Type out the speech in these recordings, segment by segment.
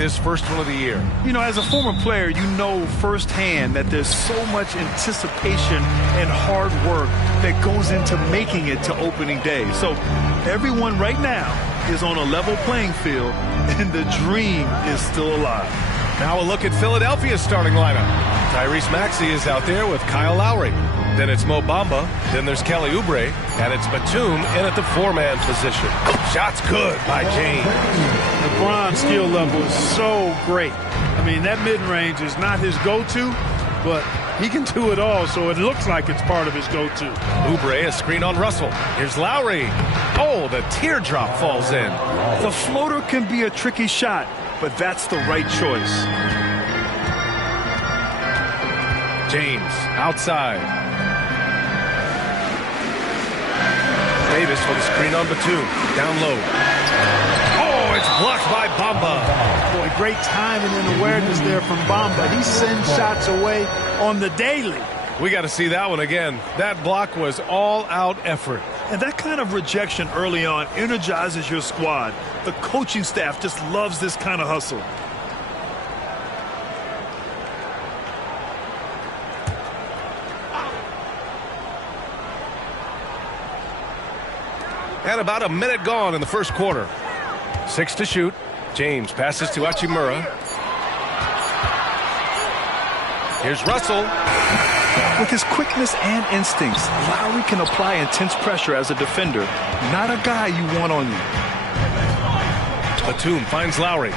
this first one of the year? You know, as a former player, you know firsthand that there's so much anticipation and hard work that goes into making it to opening day. So everyone right now is on a level playing field, and the dream is still alive. Now a look at Philadelphia's starting lineup. Tyrese Maxey is out there with Kyle Lowry. Then it's Mo Bamba. Then there's Kelly Oubre. And it's Batum in at the four-man position. Shot's good by James. LeBron's skill level is so great. I mean, that mid-range is not his go-to, but he can do it all, so it looks like it's part of his go-to. Oubre, a screen on Russell. Here's Lowry. Oh, the teardrop falls in. The floater can be a tricky shot, but that's the right choice. James outside. Davis for the screen on Batum. Down low. Oh, it's blocked by Bamba. Boy, great timing and awareness there from Bamba. He sends shots away on the daily. We got to see that one again. That block was all-out effort. And that kind of rejection early on energizes your squad. The coaching staff just loves this kind of hustle. And about a minute gone in the first quarter. 6 to shoot. James passes to Hachimura. Here's Russell. With his quickness and instincts, Lowry can apply intense pressure as a defender. Not a guy you want on you. Batum finds Lowry.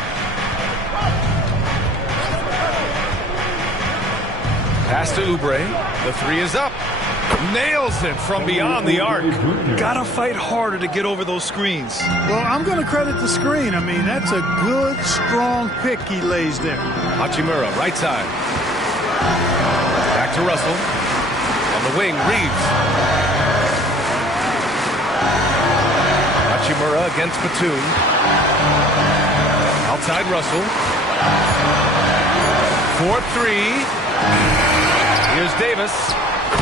Pass to Oubre. The three is up. Nails it from beyond the arc. Gotta fight harder to get over those screens. Well, I'm going to credit the screen. I mean, that's a good, strong pick he lays there. Hachimura, right side. Back to Russell. On the wing, Reeves. Hachimura against Batum. Outside Russell. 4-3. Here's Davis.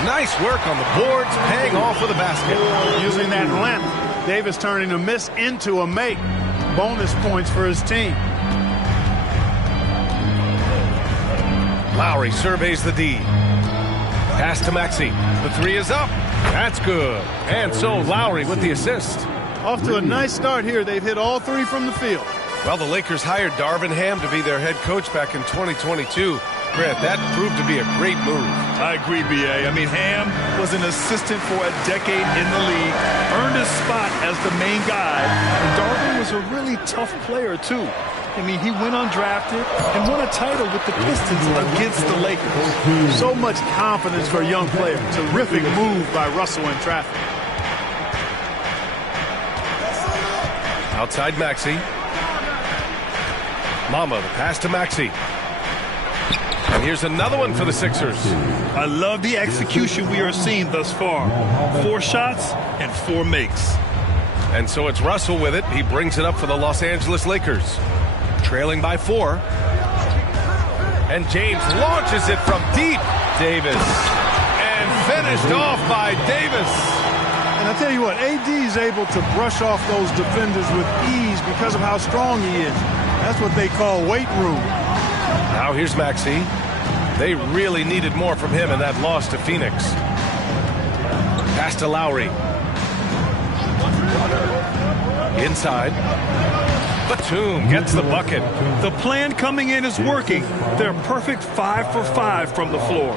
Nice work on the boards, paying off with a basket. Using that length, Davis turning a miss into a make. Bonus points for his team. Lowry surveys the D. Pass to Maxey. The three is up. That's good. And so Lowry with the assist. Off to a nice start here. They've hit all three from the field. Well, the Lakers hired Darvin Ham to be their head coach back in 2022. Grant, that proved to be a great move. I agree, B.A. I mean, Ham was an assistant for a decade in the league, earned his spot as the main guy, and Darvin was a really tough player, too. I mean, he went undrafted and won a title with the Pistons against the Lakers. So much confidence for a young player. Terrific move by Russell in traffic. Outside Maxey. Mama, the pass to Maxey. And here's another one for the Sixers. I love the execution we are seeing thus far. 4 shots and 4 makes. And so it's Russell with it. He brings it up for the Los Angeles Lakers. Trailing by 4. And James launches it from deep. Davis. And finished off by Davis. And I tell you what, AD is able to brush off those defenders with ease because of how strong he is. That's what they call weight room. Now here's Maxey. They really needed more from him in that loss to Phoenix. Pass to Lowry. Inside. Batum gets the bucket. The plan coming in is working. They're perfect 5 for 5 from the floor.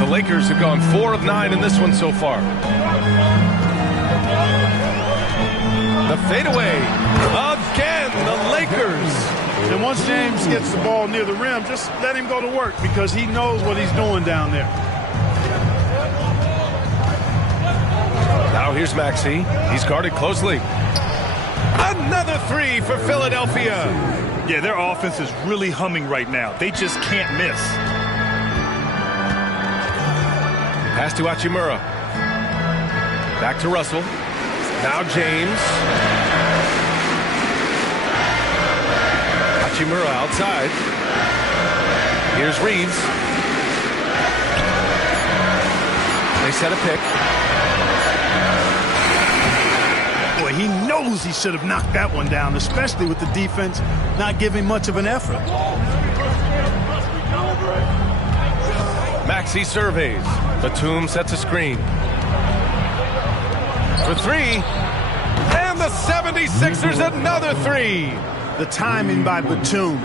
The Lakers have gone 4 of 9 in this one so far. The fadeaway. Again, the Lakers. And once James gets the ball near the rim, just let him go to work because he knows what he's doing down there. Now here's Maxey. He's guarded closely. Another 3 for Philadelphia. Yeah, their offense is really humming right now. They just can't miss. Pass to Hachimura. Back to Russell. Now James. Hachimura outside. Here's Reeves. They set a pick. Boy, he knows he should have knocked that one down, especially with the defense not giving much of an effort. Maxey surveys. Batum sets a screen. For three. And the 76ers another three. The timing by Batum.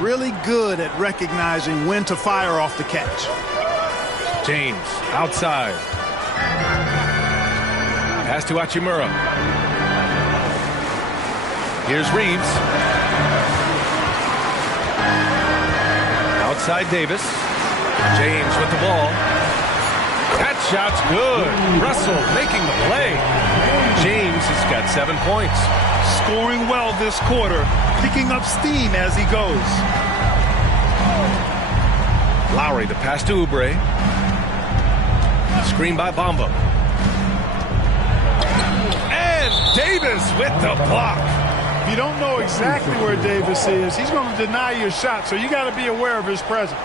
Really good at recognizing when to fire off the catch. James outside. Pass to Hachimura. Here's Reeves. Outside Davis. James with the ball. That shot's good. Russell making the play. James has got 7 points. Scoring well this quarter. Picking up steam as he goes. Lowry the pass to Oubre. Screen by Bamba. And Davis with the block. If you don't know exactly where Davis is, he's going to deny your shot, so you got to be aware of his presence.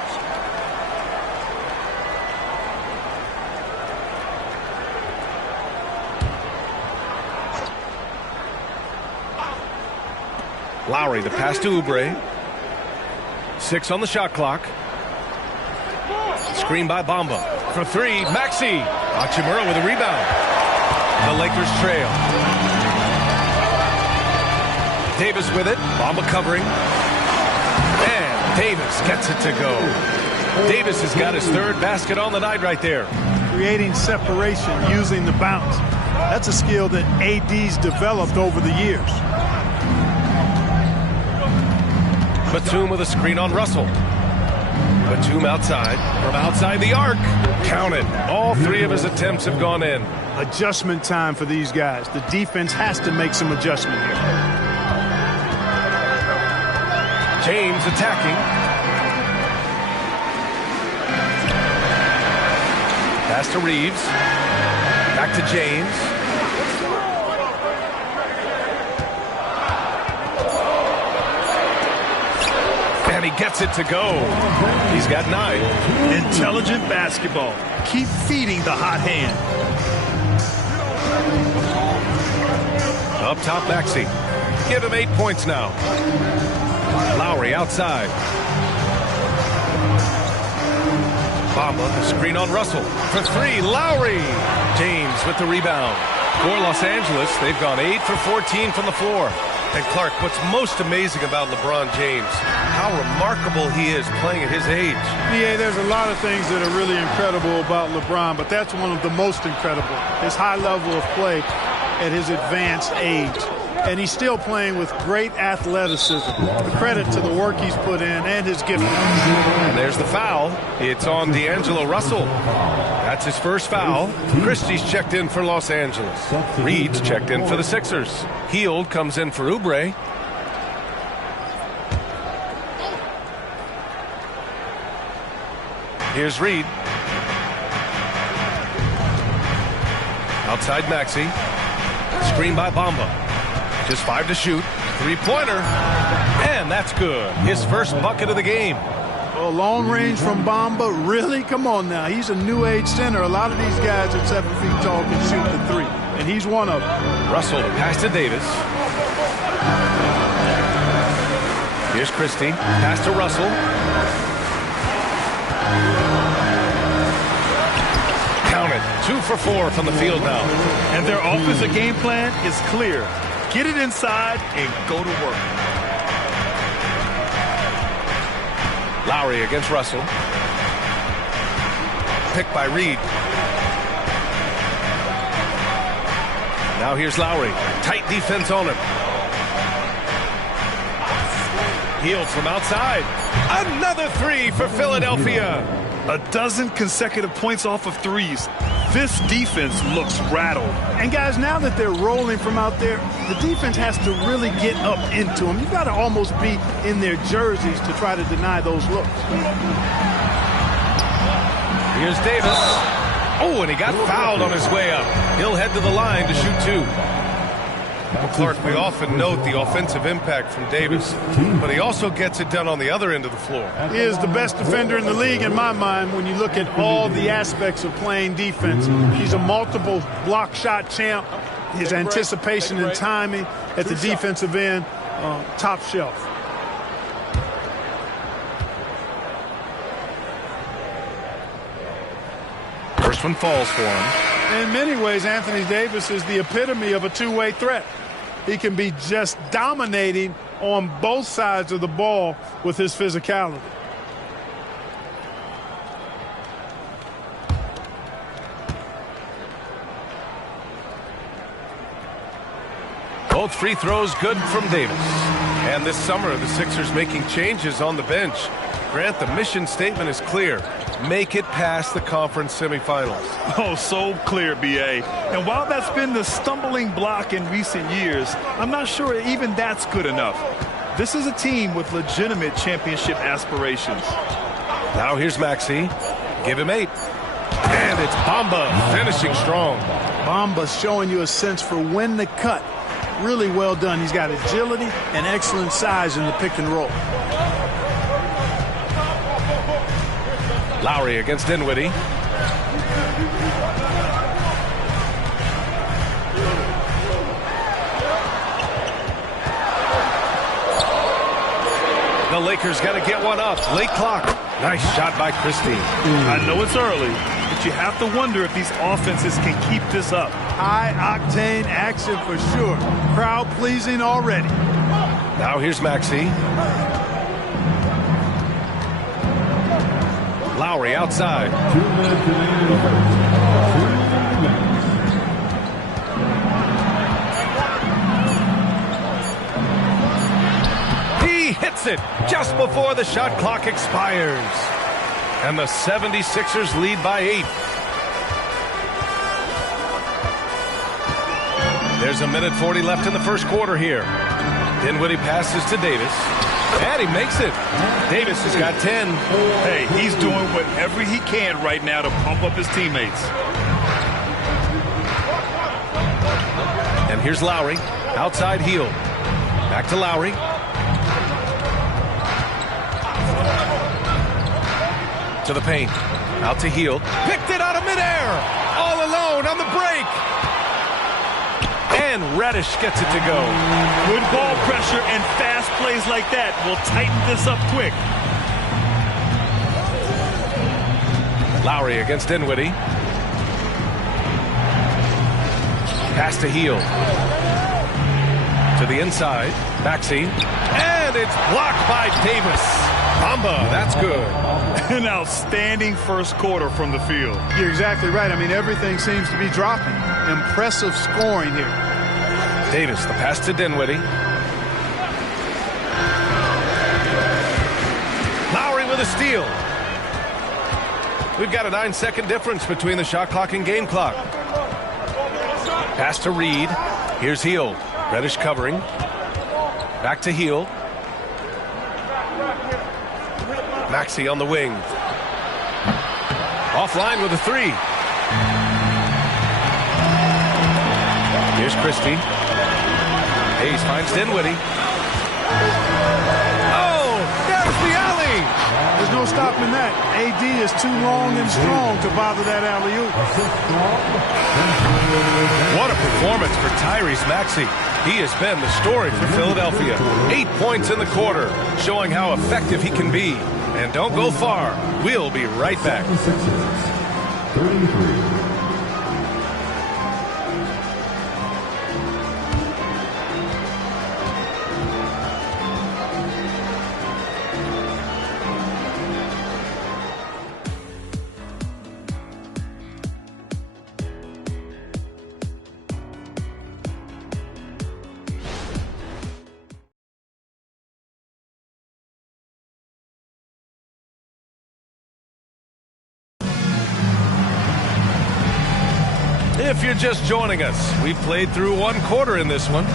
Lowry the pass to Oubre. 6 on the shot clock. Screen by Bamba. For three, Maxey. Hachimura with a rebound. The Lakers trail. Davis with it. Bamba covering. And Davis gets it to go. Davis has got his third basket on the night right there. Creating separation using the bounce. That's a skill that AD's developed over the years. Batum with a screen on Russell. Batum outside. From outside the arc. Counted. All three of his attempts have gone in. Adjustment time for these guys. The defense has to make some adjustment here. James attacking. Pass to Reeves. Back to James. And he gets it to go. He's got 9. Intelligent basketball. Keep feeding the hot hand. Up top, Maxey. Give him 8 points now. Lowry outside. Bamba, the screen on Russell. For three, Lowry. James with the rebound. For Los Angeles, they've gone 8 for 14 from the floor. And Clark, what's most amazing about LeBron James, how remarkable he is playing at his age. Yeah, there's a lot of things that are really incredible about LeBron, but that's one of the most incredible. His high level of play at his advanced age. And he's still playing with great athleticism. The credit to the work he's put in and his gift. And there's the foul. It's on D'Angelo Russell. That's his first foul. Christie's checked in for Los Angeles. Reed's checked in for the Sixers. Hield comes in for Oubre. Here's Reed. Outside Maxey. Screen by Bamba. Just 5 to shoot. 3-pointer. And that's good. His first bucket of the game. Well, long range from Bamba. Really? Come on now. He's a new age center. A lot of these guys at 7 feet tall can shoot the 3. And he's one of them. Russell to pass to Davis. Here's Christie. Pass to Russell. Counted. 2 for 4 from the field now. And their offensive game plan is clear. Get it inside and go to work. Lowry against Russell. Picked by Reed. Now here's Lowry. Tight defense on him. Hield from outside. Another 3 for Philadelphia. A dozen consecutive points off of threes. This defense looks rattled. And guys, now that they're rolling from out there, the defense has to really get up into them. You've got to almost be in their jerseys to try to deny those looks. Here's Davis. Oh, and he got fouled on his way up. He'll head to the line to shoot 2. Well, Clark, we often note the offensive impact from Davis, but he also gets it done on the other end of the floor. He is the best defender in the league in my mind when you look at all the aspects of playing defense. He's a multiple block shot champ, His anticipation and timing at the defensive end, top shelf. First one falls for him. In many ways, Anthony Davis is the epitome of a two-way threat. He can be just dominating on both sides of the ball with his physicality. Both free throws good from Davis. And this summer, the Sixers making changes on the bench. Grant, the mission statement is clear. Make it past the conference semifinals. Oh, so clear, B.A. And while that's been the stumbling block in recent years, I'm not sure even that's good enough. This is a team with legitimate championship aspirations. Now here's Maxey. Give him 8. And it's Bamba finishing strong. Bamba's showing you a sense for when to cut. Really well done. He's got agility and excellent size in the pick and roll. Lowry against Dinwiddie. The Lakers got to get one up. Late clock. Nice shot by Christie. I know it's early, but you have to wonder if these offenses can keep this up. High-octane action for sure. Crowd-pleasing already. Now here's Maxey. Lowry outside. He hits it just before the shot clock expires. And the 76ers lead by 8. There's a minute 40 left in the first quarter here. Dinwiddie passes to Davis. And he makes it. Davis has got 10. Hey, he's doing whatever he can right now to pump up his teammates. And here's Lowry. Outside heel. Back to Lowry. To the paint. Out to heel. Picked it out of midair. All alone on the break. And Reddish gets it to go. Good ball pressure and fast plays like that will tighten this up quick. Lowry against Dinwiddie. Pass to heel. To the inside. Maxey. And it's blocked by Davis. Bamba, that's good. An outstanding first quarter from the field. You're exactly right. I mean, everything seems to be dropping. Impressive scoring here. Davis, the pass to Dinwiddie. Lowry with a steal. We've got a 9-second difference between the shot clock and game clock. Pass to Reed. Here's Heel. Reddish covering. Back to Heel. Maxey on the wing. Offline with a 3. Here's Christie. Hayes finds Dinwiddie. Oh, there's the alley. There's no stopping that. AD is too long and strong to bother that alley-oop. What a performance for Tyrese Maxey. He has been the story for Philadelphia. 8 points in the quarter, showing how effective he can be. And don't go far. We'll be right back. 33. If you're just joining us, we've played through one quarter in this one.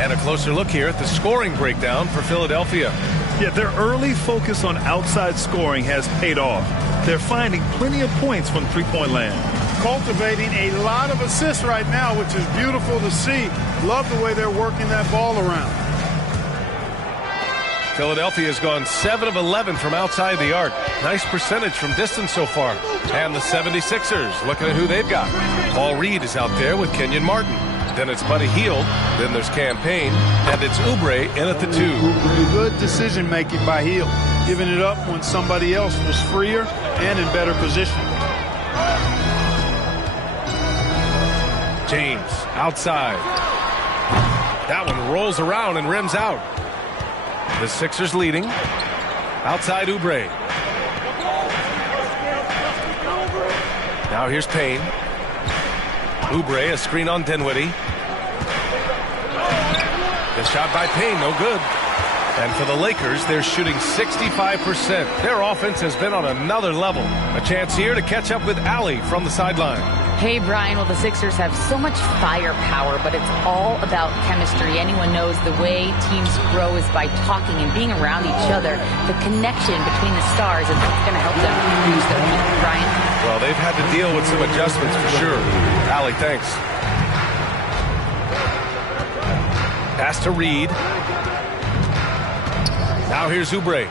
And a closer look here at the scoring breakdown for Philadelphia. Yeah, their early focus on outside scoring has paid off. They're finding plenty of points from three-point land. Cultivating a lot of assists right now, which is beautiful to see. Love the way they're working that ball around. Philadelphia has gone 7 of 11 from outside the arc. Nice percentage from distance so far. And the 76ers, looking at who they've got. Paul Reed is out there with Kenyon Martin. Then it's Buddy Hield. Then there's Campaign. And it's Oubre in at the 2. Good decision making by Hield, giving it up when somebody else was freer and in better position. James outside. That one rolls around and rims out. The Sixers leading. Outside Oubre. Now here's Payne. Oubre, a screen on Dinwiddie. The shot by Payne, no good. And for the Lakers, they're shooting 65%. Their offense has been on another level. A chance here to catch up with Allie from the sideline. Hey, Brian, well, the Sixers have so much firepower, but it's all about chemistry. Anyone knows the way teams grow is by talking and being around each other. The connection between the stars is what's going to help them use their heat. Brian? Well, they've had to deal with some adjustments for sure. Allie, thanks. Pass to Reed. Now here's Oubre.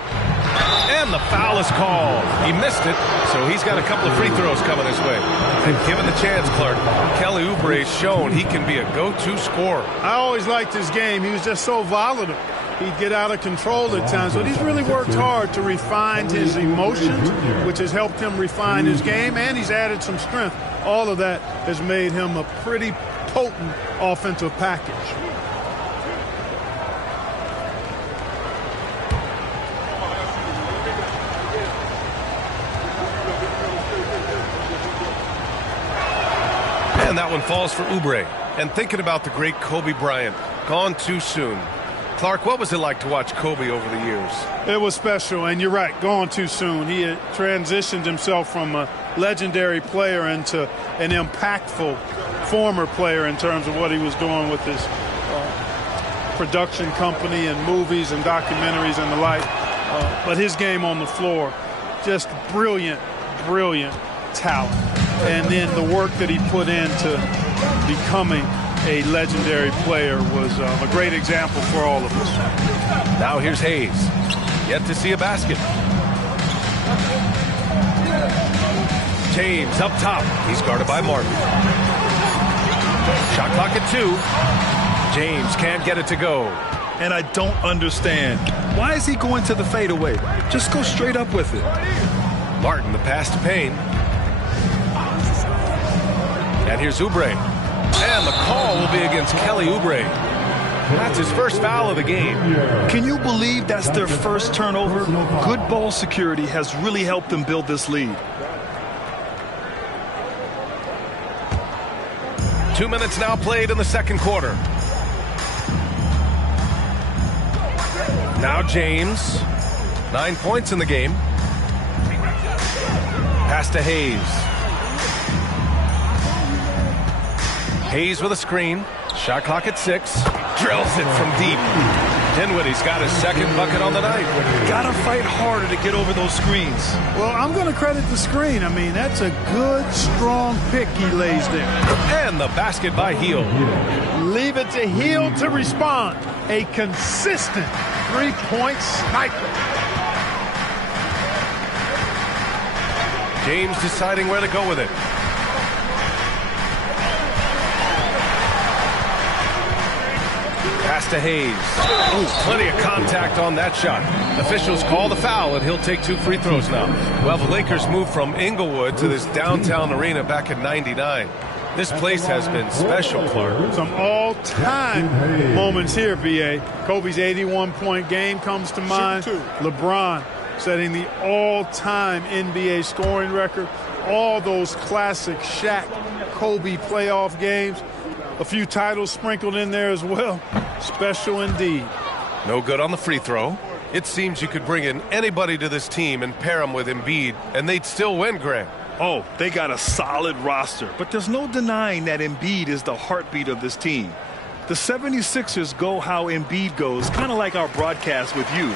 And the foul is called. He missed it, so he's got a couple of free throws coming his way. And given the chance, Clark, Kelly Oubre's shown he can be a go-to scorer. I always liked his game. He was just so volatile. He'd get out of control at times, but he's really worked hard to refine his emotions, which has helped him refine his game, and he's added some strength. All of that has made him a pretty potent offensive package. And that one falls for Oubre. And thinking about the great Kobe Bryant, gone too soon. Clark, what was it like to watch Kobe over the years? It was special, and you're right, gone too soon. He had transitioned himself from a legendary player into an impactful former player in terms of what he was doing with his production company and movies and documentaries and the like. But his game on the floor, just brilliant, brilliant talent. And then the work that he put into becoming a legendary player was a great example for all of us. Now here's Hayes. Yet to see a basket. James up top. He's guarded by Martin. Shot clock at 2. James can't get it to go. And I don't understand. Why is he going to the fadeaway? Just go straight up with it. Martin, the pass to Payne. And here's Oubre. And the call will be against Kelly Oubre. That's his first foul of the game. Can you believe that's their first turnover? Good ball security has really helped them build this lead. 2 minutes now played in the second quarter. Now James. 9 points in the game. Pass to Hayes. Hayes with a screen. Shot clock at 6. Drills it from deep. Dinwiddie's got his second bucket on the night. Gotta fight harder to get over those screens. Well, I'm going to credit the screen. I mean, that's a good, strong pick he lays there. And the basket by Hield. Leave it to Hield to respond. A consistent three-point sniper. James deciding where to go with it. Pass to Hayes. Ooh, plenty of contact on that shot. Officials call the foul, and he'll take 2 free throws now. Well, the Lakers moved from Inglewood to this downtown arena back in '99. This place has been special, Clark. Some all-time moments here, B.A. Kobe's 81-point game comes to mind. LeBron setting the all-time NBA scoring record. All those classic Shaq, Kobe playoff games. A few titles sprinkled in there as well. Special indeed. No good on the free throw. It seems you could bring in anybody to this team and pair them with Embiid, and they'd still win, Grant. Oh, they got a solid roster, but there's no denying that Embiid is the heartbeat of this team. The 76ers go how Embiid goes, kind of like our broadcast with you.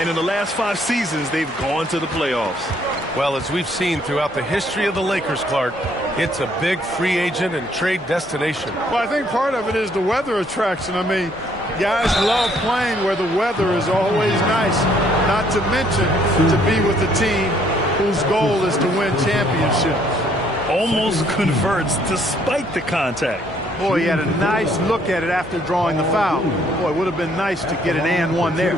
And in the last 5 seasons, they've gone to the playoffs. Well, as we've seen throughout the history of the Lakers, Clark, it's a big free agent and trade destination. Well, I think part of it is the weather attraction. I mean, guys love playing where the weather is always nice, not to mention to be with a team whose goal is to win championships. Almost converts despite the contact. Boy, he had a nice look at it after drawing the foul. Boy, it would have been nice to get an and one there.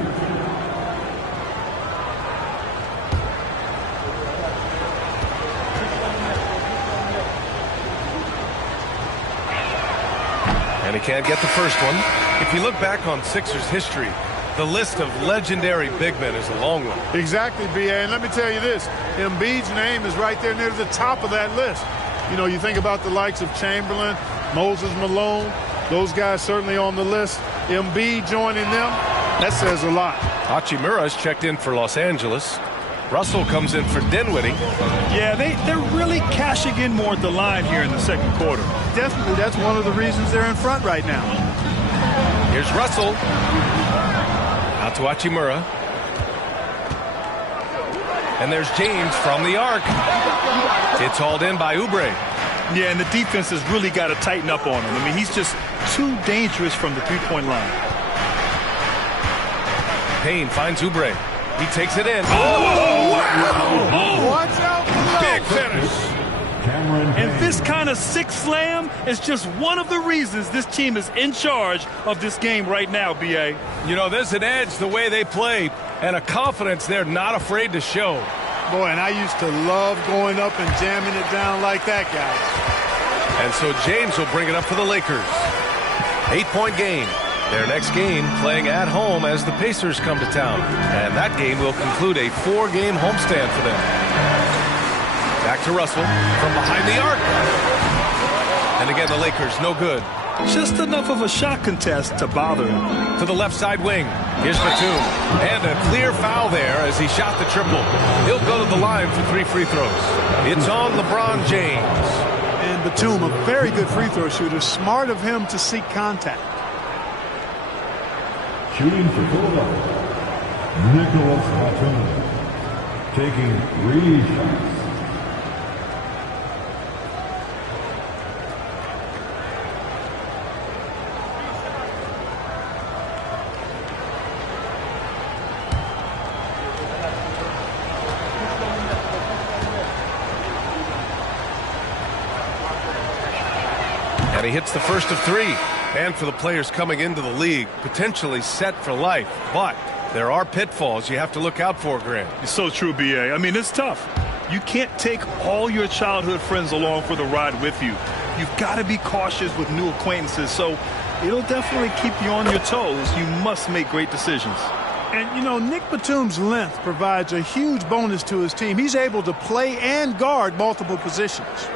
And he can't get the first one. If you look back on Sixers history, the list of legendary big men is a long one. Exactly, B.A. And let me tell you this. Embiid's name is right there near the top of that list. You know, you think about the likes of Chamberlain, Moses Malone, those guys certainly on the list. Embiid joining them, that says a lot. Hachimura's checked in for Los Angeles. Russell comes in for Dinwiddie. Yeah, they're really cashing in more at the line here in the second quarter. Definitely, that's one of the reasons they're in front right now. Here's Russell. Out to Hachimura. And there's James from the arc. It's hauled in by Oubre. Yeah, and the defense has really got to tighten up on him. I mean, he's just too dangerous from the three-point line. Payne finds Oubre. He takes it in. Oh, wow! Watch out below. Big finish. And this kind of six slam is just one of the reasons this team is in charge of this game right now, B.A. You know, there's an edge the way they play and a confidence they're not afraid to show. Boy, and I used to love going up and jamming it down like that, guys. And so James will bring it up for the Lakers. 8-point game. Their next game playing at home as the Pacers come to town. And that game will conclude a 4-game homestand for them. Back to Russell from behind the arc. And again, the Lakers no good. Just enough of a shot contest to bother him. To the left side wing. Here's Batum. And a clear foul there as he shot the triple. He'll go to the line for 3 free throws. It's on LeBron James. And Batum, a very good free throw shooter. Smart of him to seek contact. Shooting for Philadelphia, Nicholas Batum, taking 3 shots. And he hits the first of 3. And for the players coming into the league, potentially set for life. But there are pitfalls you have to look out for, Grant. It's so true, B.A. I mean, it's tough. You can't take all your childhood friends along for the ride with you. You've got to be cautious with new acquaintances, so it'll definitely keep you on your toes. You must make great decisions. And, you know, Nick Batum's length provides a huge bonus to his team. He's able to play and guard multiple positions.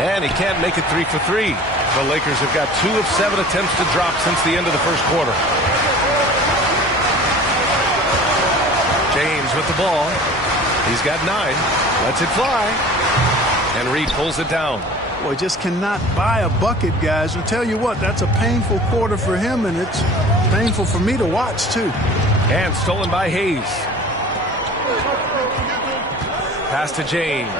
And he can't make it 3 for 3. The Lakers have got 2 of 7 attempts to drop since the end of the first quarter. James with the ball. He's got 9. Lets it fly. And Reed pulls it down. Boy, just cannot buy a bucket, guys. I'll tell you what, that's a painful quarter for him, and it's painful for me to watch, too. And stolen by Hayes. Pass to James.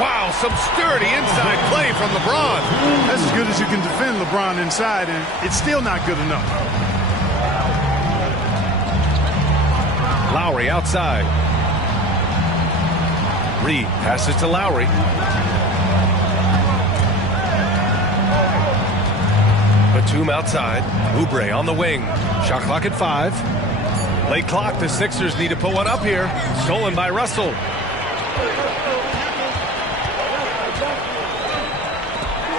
Wow, some sturdy inside play from LeBron. That's as good as you can defend LeBron inside, and it's still not good enough. Lowry outside. Reed passes to Lowry. Batum outside. Oubre on the wing. Shot clock at 5. Late clock. The Sixers need to put one up here. Stolen by Russell.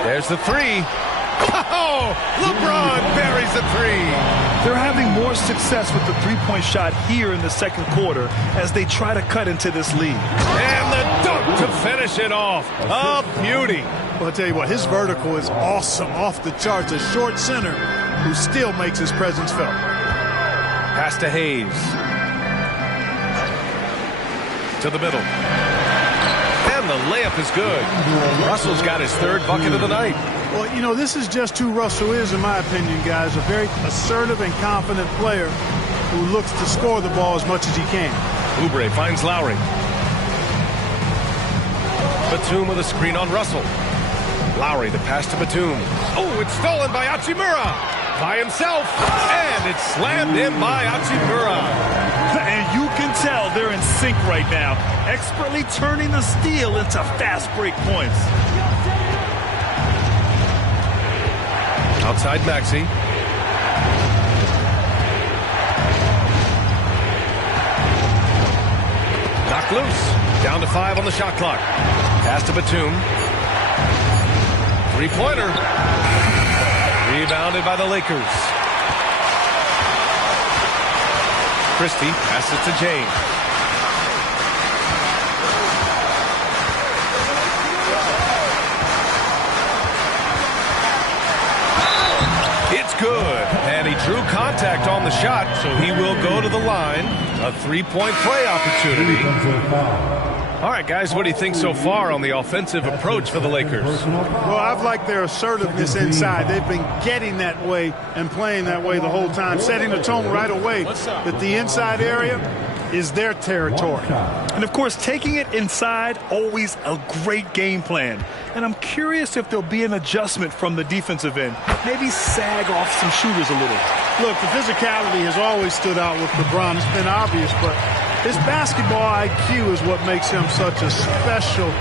There's the 3. Oh, LeBron buries the 3. They're having more success with the three-point shot here in the second quarter as they try to cut into this lead. And the dunk to finish it off. A beauty. Well, I'll tell you what, his vertical is awesome, off the charts. A short center who still makes his presence felt. Pass to Hayes. To the middle. And the layup is good. Russell's got his 3rd bucket of the night. Well, you know, this is just who Russell is, in my opinion, guys. A very assertive and confident player who looks to score the ball as much as he can. Oubre finds Lowry. Batum with a screen on Russell. Lowry, the pass to Batum. Oh, it's stolen by Hachimura. By himself. And it's slammed in by Hachimura. And you can tell they're in sync right now. Expertly turning the steal into fast break points. Outside Maxey. Knocked loose. Down to 5 on the shot clock. Pass to Batum. Three-pointer. Rebounded by the Lakers. Christie passes to James. It's good. And he drew contact on the shot, so he will go to the line. A three-point play opportunity. All right, guys, what do you think so far on the offensive approach for the Lakers? Well, I've liked their assertiveness inside. They've been getting that way and playing that way the whole time, setting the tone right away that the inside area is their territory. And, of course, taking it inside, always a great game plan. And I'm curious if there'll be an adjustment from the defensive end. Maybe sag off some shooters a little. Look, the physicality has always stood out with LeBron. It's been obvious, but his basketball IQ is what makes him such a special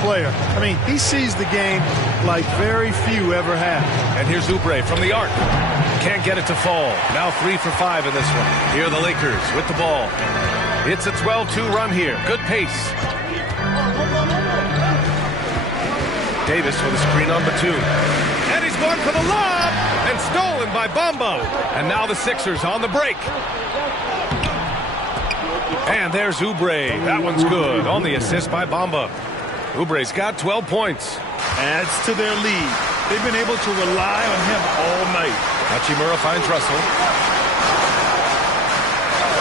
player. I mean, he sees the game like very few ever have. And here's Oubre from the arc. Can't get it to fall. Now 3 for 5 in this one. Here are the Lakers with the ball. It's a 12-2 run here. Good pace. Davis with a screen on Batum. And he's going for the lob. And stolen by Bamba. And now the Sixers on the break. And there's Oubre. That one's good on the assist by Bamba. Oubre's got 12 points. Adds to their lead. They've been able to rely on him all night. Hachimura finds Russell.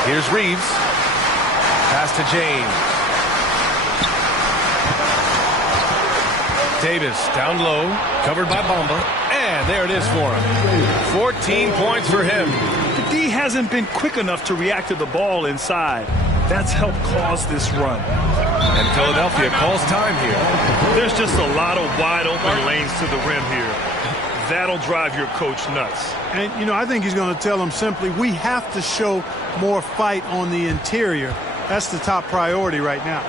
Here's Reeves. Pass to James. Davis down low. Covered by Bamba. And there it is for him. 14 points for him. The D hasn't been quick enough to react to the ball inside. That's helped cause this run. And Philadelphia calls time here. There's just a lot of wide open lanes to the rim here. That'll drive your coach nuts. And, you know, I think he's going to tell them simply, we have to show more fight on the interior. That's the top priority right now.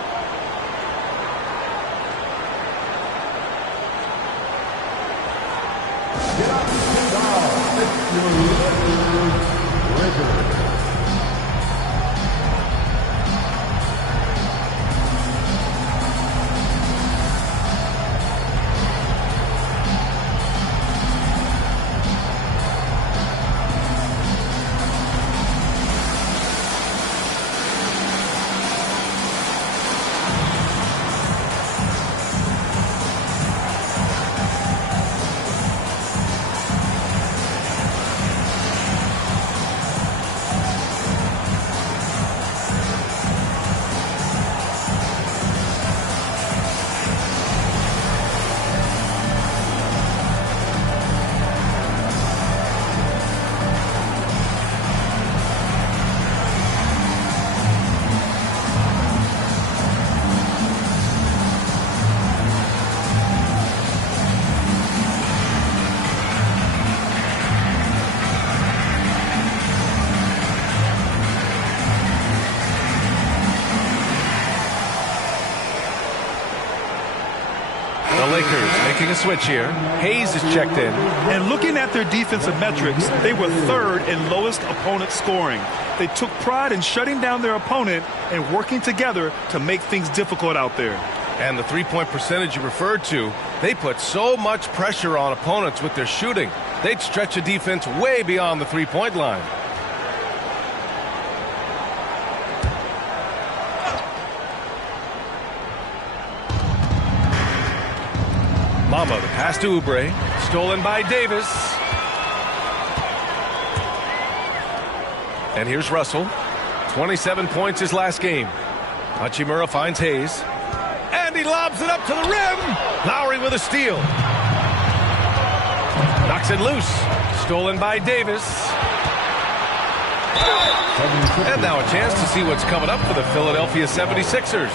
Making a switch here. Hayes is checked in. And looking at their defensive metrics, they were third in lowest opponent scoring. They took pride in shutting down their opponent and working together to make things difficult out there. And the three-point percentage you referred to, they put so much pressure on opponents with their shooting. They'd stretch a defense way beyond the three-point line. Mama, the pass to Oubre. Stolen by Davis. And here's Russell. 27 points his last game. Hachimura finds Hayes. And he lobs it up to the rim. Lowry with a steal. Knocks it loose. Stolen by Davis. And now a chance to see what's coming up for the Philadelphia 76ers.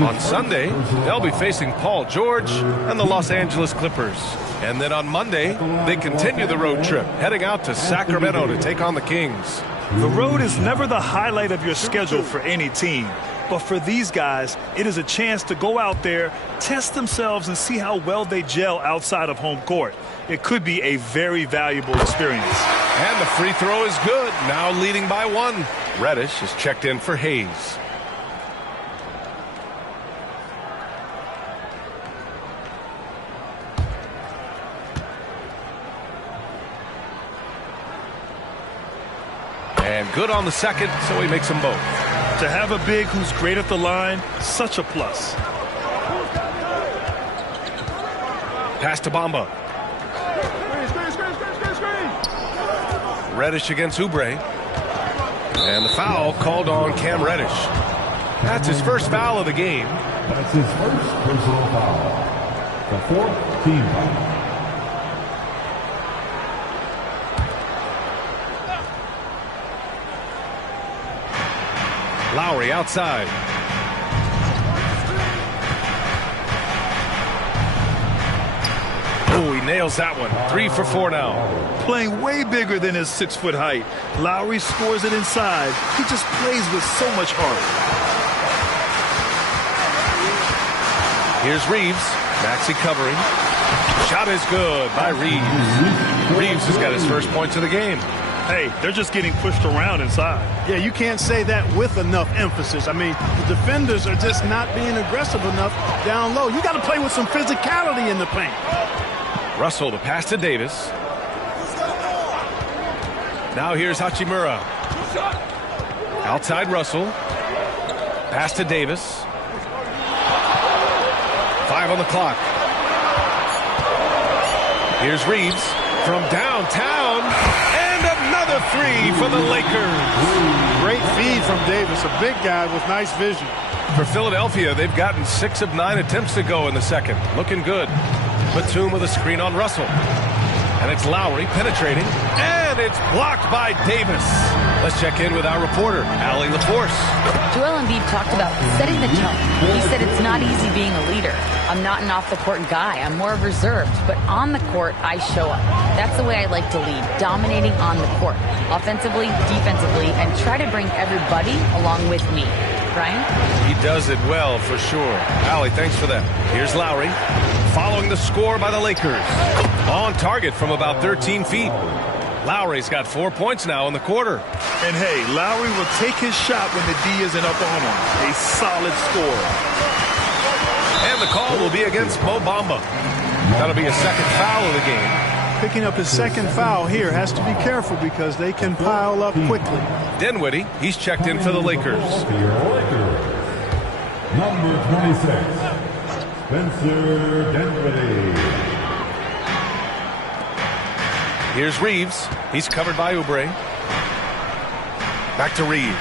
On Sunday, they'll be facing Paul George and the Los Angeles Clippers. And then on Monday, they continue the road trip, heading out to Sacramento to take on the Kings. The road is never the highlight of your schedule for any team. But for these guys, it is a chance to go out there, test themselves, and see how well they gel outside of home court. It could be a very valuable experience. And the free throw is good, now leading by 1. Reddish is checked in for Hayes. And good on the second, so he makes them both. To have a big who's great at the line, such a plus. Pass to Bamba. Reddish against Oubre. And the foul called on Cam Reddish. That's his first foul of the game. That's his first personal foul. The 4th team foul. Lowry outside. Oh, he nails that one. 3 for 4 now. Playing way bigger than his 6-foot height. Lowry scores it inside. He just plays with so much heart. Here's Reeves. Maxey covering. Shot is good by Reeves. Reeves has got his first points of the game. Hey, they're just getting pushed around inside. Yeah, you can't say that with enough emphasis. I mean, the defenders are just not being aggressive enough down low. You got to play with some physicality in the paint. Russell to pass to Davis. Now here's Hachimura. Outside Russell. Pass to Davis. 5 on the clock. Here's Reeves from downtown. And another 3 for the Lakers. Great feed from Davis, a big guy with nice vision. For Philadelphia, they've gotten 6 of 9 attempts to go in the second. Looking good. Batum with a screen on Russell. And it's Lowry penetrating. And it's blocked by Davis. Let's check in with our reporter, Allie LaForce. Joel Embiid talked about setting the tone. He said it's not easy being a leader. I'm not an off-the-court guy. I'm more reserved. But on the court, I show up. That's the way I like to lead, dominating on the court, offensively, defensively, and try to bring everybody along with me. Brian? He does it well, for sure. Allie, thanks for that. Here's Lowry, following the score by the Lakers. On target from about 13 feet. Lowry's got 4 points now in the quarter. And hey, Lowry will take his shot when the D isn't up on him. A solid score. And the call will be against Mo Bamba. That'll be a second foul of the game. Picking up his second foul here, has to be careful because they can pile up quickly. Dinwiddie, he's checked in for the Lakers. Number 26, Spencer Dinwiddie. Here's Reeves. He's covered by Oubre. Back to Reeves.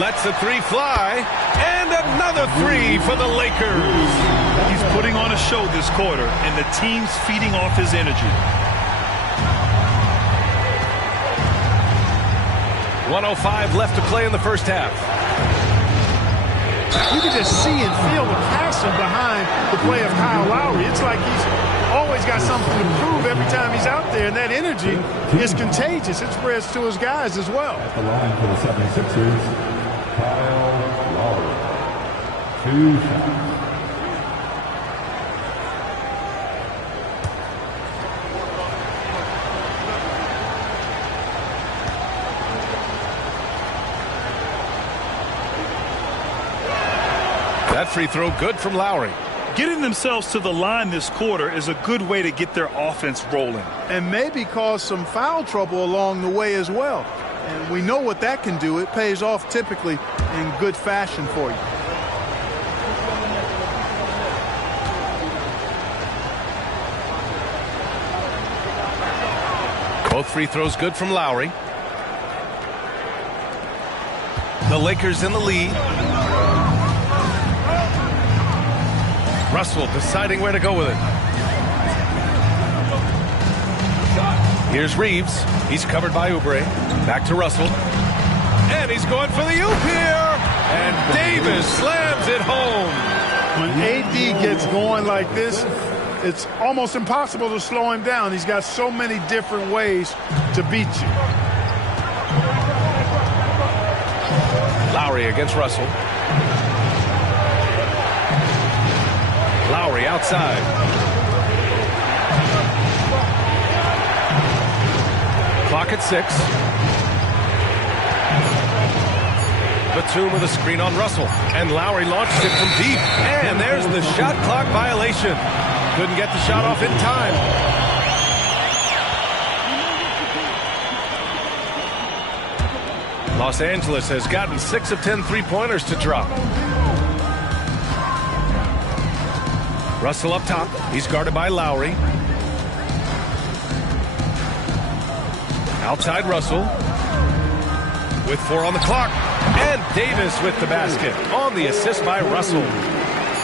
Lets the 3 fly. And another 3 for the Lakers. He's putting on a show this quarter, and the team's feeding off his energy. 1:05 left to play in the first half. You can just see and feel the passion behind the play of Kyle Lowry. It's like he's always got something to prove every time he's out there, and that energy is contagious. It spreads to his guys as well. At the line for the 76ers, Kyle Lowry. 2 shots. That free throw good from Lowry. Getting themselves to the line this quarter is a good way to get their offense rolling. And maybe cause some foul trouble along the way as well. And we know what that can do. It pays off typically in good fashion for you. Both free throws good from Lowry. The Lakers in the lead. Russell deciding where to go with it. Here's Reeves. He's covered by Oubre. Back to Russell. And he's going for the oop here. And Davis slams it home. When AD gets going like this, it's almost impossible to slow him down. He's got so many different ways to beat you. Lowry against Russell. Lowry outside. Clock at 6. Batum with a screen on Russell. And Lowry launches it from deep. And there's the shot clock violation. Couldn't get the shot off in time. Los Angeles has gotten 6 of 10 three-pointers to drop. Russell up top. He's guarded by Lowry. Outside Russell. With 4 on the clock. And Davis with the basket on the assist by Russell.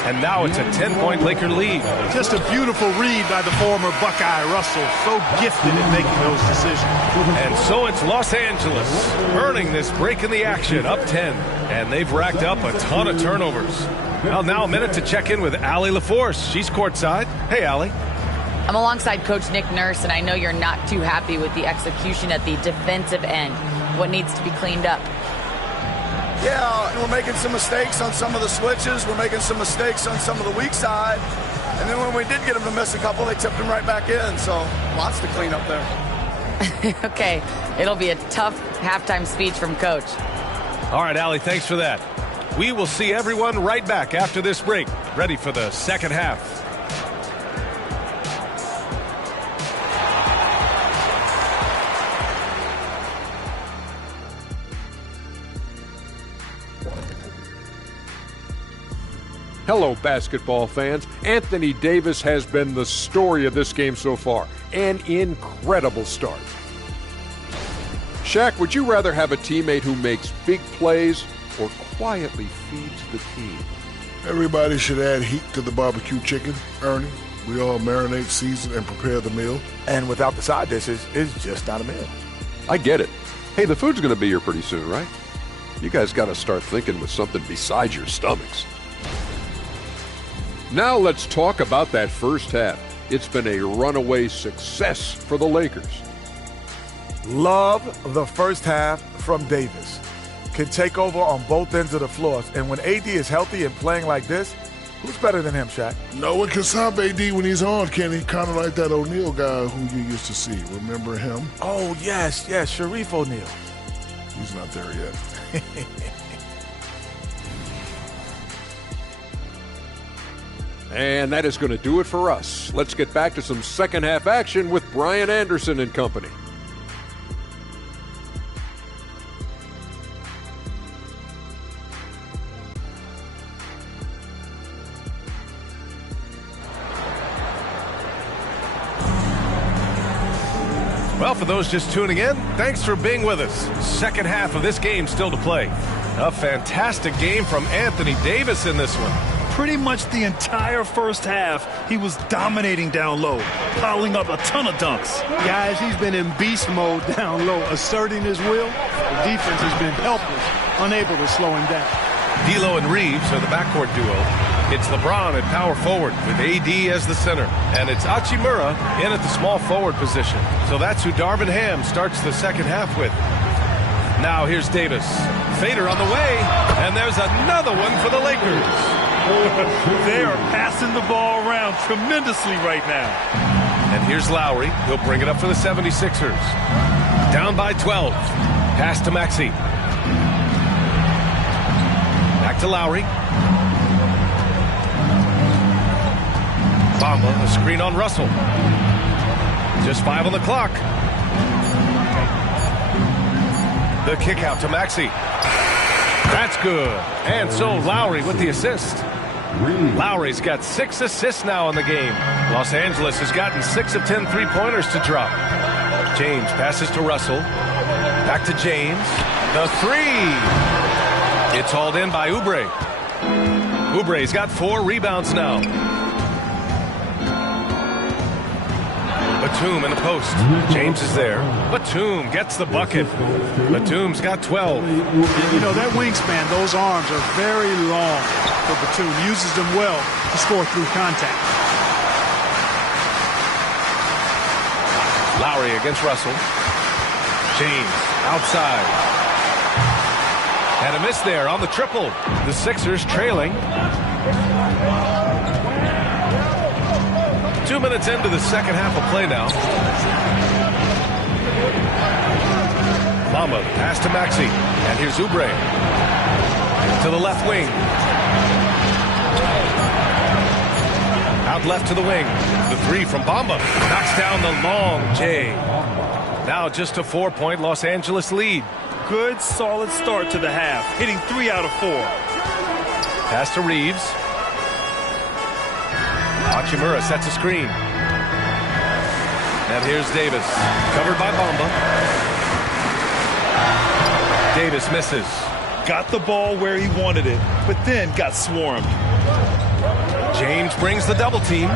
And now it's a 10-point Laker lead. Just a beautiful read by the former Buckeye Russell. So gifted in making those decisions. And so it's Los Angeles earning this break in the action, up 10. And they've racked up a ton of turnovers. Well, now a minute to check in with Allie LaForce. She's courtside. Hey, Allie. I'm alongside Coach Nick Nurse, and I know you're not too happy with the execution at the defensive end. What needs to be cleaned up? Yeah, we're making some mistakes on some of the switches. We're making some mistakes on some of the weak side. And then when we did get them to miss a couple, they tipped them right back in. So lots to clean up there. Okay, it'll be a tough halftime speech from Coach. All right, Allie, thanks for that. We will see everyone right back after this break, ready for the second half. Hello, basketball fans. Anthony Davis has been the story of this game so far. An incredible start. Shaq, would you rather have a teammate who makes big plays or quietly feeds the team? Everybody should add heat to the barbecue chicken, Ernie. We all marinate, season, and prepare the meal. And without the side dishes, it's just not a meal. I get it. Hey, the food's going to be here pretty soon, right? You guys got to start thinking with something besides your stomachs. Now let's talk about that first half. It's been a runaway success for the Lakers. Love the first half from Davis. Can take over on both ends of the floor. And when AD is healthy and playing like this, who's better than him, Shaq? No one can stop AD when he's on, Kenny. Kind of like that O'Neal guy who you used to see. Remember him? Oh, yes, Sharif O'Neal. He's not there yet. And that is going to do it for us. Let's get back to some second half action with Brian Anderson and company. Well, for those just tuning in, thanks for being with us. Second half of this game still to play. A fantastic game from Anthony Davis in this one. Pretty much the entire first half, he was dominating down low, piling up a ton of dunks. Guys, he's been in beast mode down low, asserting his will. The defense has been helpless, unable to slow him down. D'Lo and Reeves are the backcourt duo. It's LeBron at power forward with AD as the center. And it's Hachimura in at the small forward position. So that's who Darvin Ham starts the second half with. Now here's Davis. Fader on the way. And there's another one for the Lakers. They are passing the ball around tremendously right now. And here's Lowry. He'll bring it up for the 76ers. Down by 12. Pass to Maxey. Back to Lowry. Bamba, a screen on Russell. Just 5 on the clock. The kick out to Maxey. That's good. And so Lowry with the assist. Lowry's got 6 assists now in the game. Los Angeles has gotten 6 of 10 three-pointers to drop. James passes to Russell. Back to James. The 3. It's hauled in by Oubre. Oubre's got 4 rebounds now. Batum in the post. James is there. Batum gets the bucket. Batum's got 12. And, you know, that wingspan, those arms are very long for Batum. Uses them well to score through contact. Lowry against Russell. James outside. And a miss there on the triple. The Sixers trailing. 2 minutes into the second half of play now. Bamba pass to Maxey. And here's Oubre. To the left wing. Out left to the wing. The three from Bamba. Knocks down the long J. Now just a 4-point Los Angeles lead. Good, solid start to the half, hitting 3 out of 4. Pass to Reeves. Hachimura sets a screen. And here's Davis. Covered by Bamba. Davis misses. Got the ball where he wanted it, but then got swarmed. James brings the double team.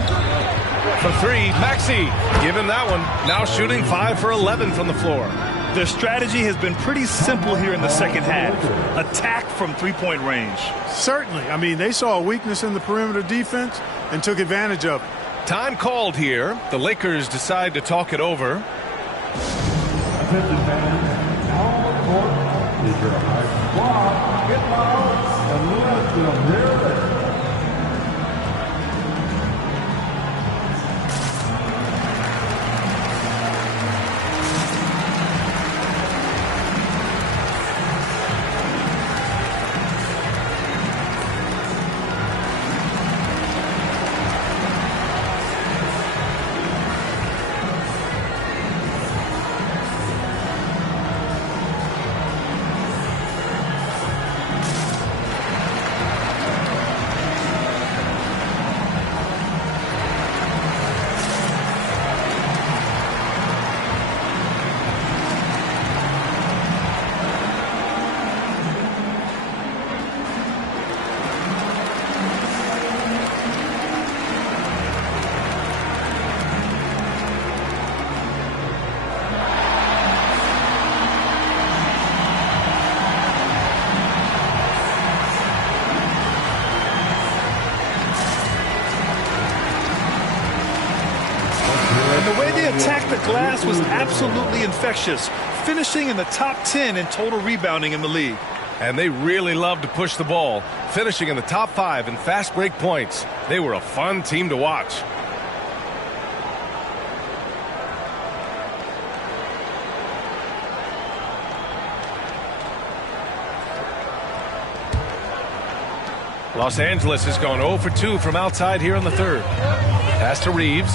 For three, Maxey. Give him that one. Now shooting 5 for 11 from the floor. Their strategy has been pretty simple here in the second half. Attack from three-point range. Certainly. I mean, they saw a weakness in the perimeter defense and took advantage of it. Time called here. The Lakers decide to talk it over. Attention fans, now on the court is your high squad. Get loud and let them hear it. Attack the glass was absolutely infectious, finishing in the top 10 in total rebounding in the league. And they really love to push the ball, finishing in the top 5 in fast break points. They were a fun team to watch. Los Angeles has gone 0 for 2 from outside here in the third. Pass to Reeves.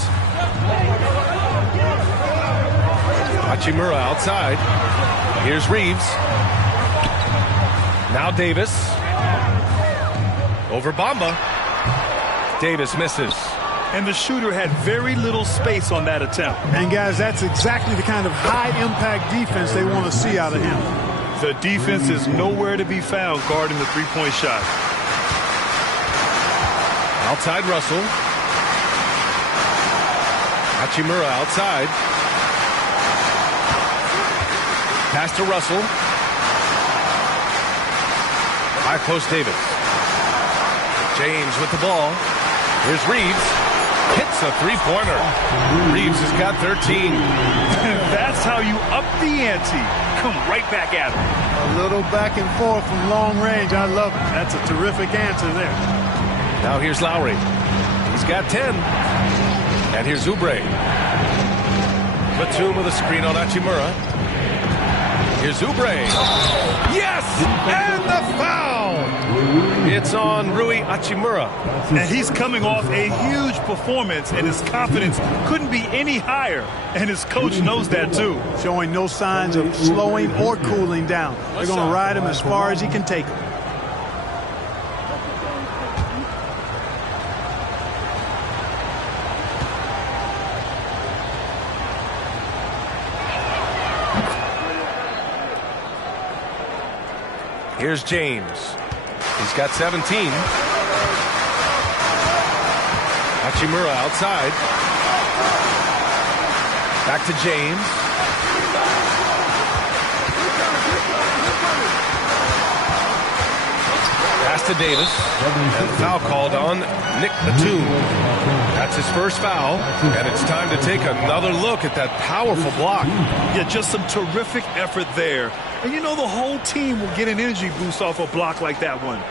Hachimura outside. Here's Reeves. Now Davis. Over Bamba. Davis misses. And the shooter had very little space on that attempt. And guys, that's exactly the kind of high-impact defense they want to see out of him. The defense is nowhere to be found guarding the three-point shot. Outside Russell. Hachimura outside. Pass to Russell. High post Davis. James with the ball. Here's Reeves. Hits a three-pointer. Reeves has got 13. That's how you up the ante. Come right back at him. A little back and forth from long range. I love it. That's a terrific answer there. Now here's Lowry. He's got 10. And here's Oubre. Batum with a screen on Hachimura. Here's Oubre. Yes! And the foul! It's on Rui Hachimura. And he's coming off a huge performance, and his confidence couldn't be any higher. And his coach knows that, too. Showing no signs of slowing or cooling down. They're going to ride him as far as he can take him. Here's James. He's got 17. Hachimura outside. Back to James. Pass to Davis. And the foul called on Nick Batum. That's his first foul. And it's time to take another look at that powerful block. Yeah, just some terrific effort there. And you know the whole team will get an energy boost off a block like that one.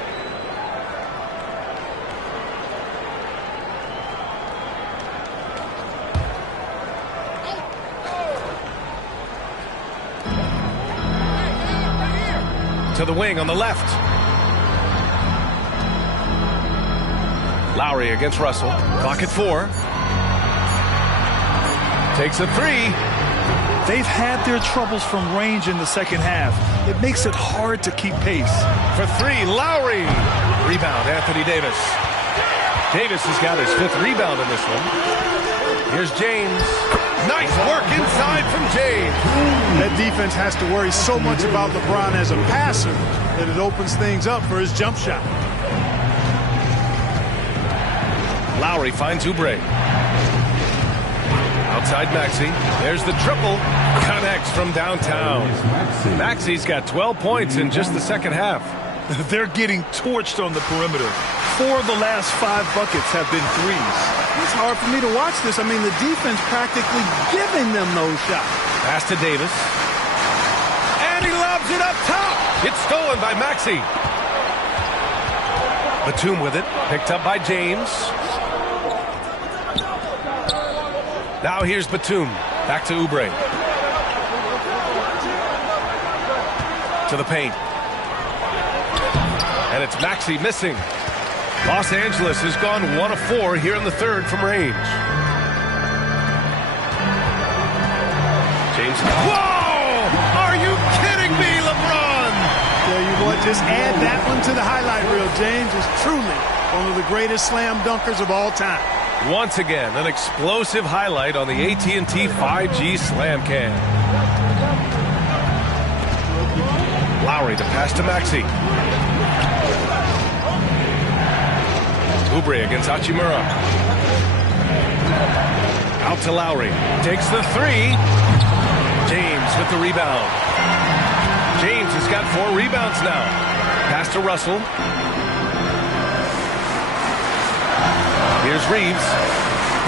To the wing on the left. Lowry against Russell. Clock at 4. Takes a 3. They've had their troubles from range in the second half. It makes it hard to keep pace. For 3, Lowry. Rebound, Anthony Davis. Davis has got his 5th rebound in this one. Here's James. Nice work inside from James. That defense has to worry so much about LeBron as a passer that it opens things up for his jump shot. Lowry finds Oubre. Outside Maxey. There's the triple. Connects from downtown. Maxey's got 12 points in just the second half. They're getting torched on the perimeter. 4 of the last 5 buckets have been threes. It's hard for me to watch this. I mean, the defense practically giving them those shots. Pass to Davis. And he lobs it up top. It's stolen by Maxey. Batum with it. Picked up by James. Now here's Batum. Back to Oubre. To the paint. And it's Maxey missing. Los Angeles has gone 1 of 4 here in the third from range. James. Whoa! Are you kidding me, LeBron? Tell you what, just add that one to the highlight reel. James is truly one of the greatest slam dunkers of all time. Once again, an explosive highlight on the AT&T 5G Slam Cam. Lowry to pass to Maxey. Oubre against Hachimura. Out to Lowry. Takes the 3. James with the rebound. James has got 4 rebounds now. Pass to Russell. Here's Reeves.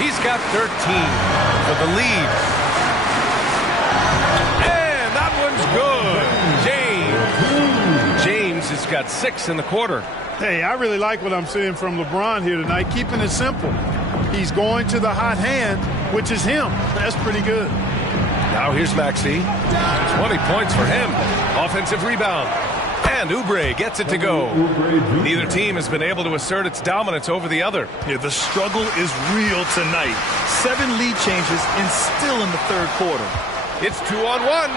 He's got 13 for the lead. And that one's good. James has got 6 in the quarter. Hey, I really like what I'm seeing from LeBron here tonight, keeping it simple. He's going to the hot hand, which is him. That's pretty good. Now here's Maxey. 20 points for him. Offensive rebound. And Oubre gets it to go. Neither team has been able to assert its dominance over the other. Yeah, the struggle is real tonight. 7 lead changes and still in the third quarter. It's 2-on-1.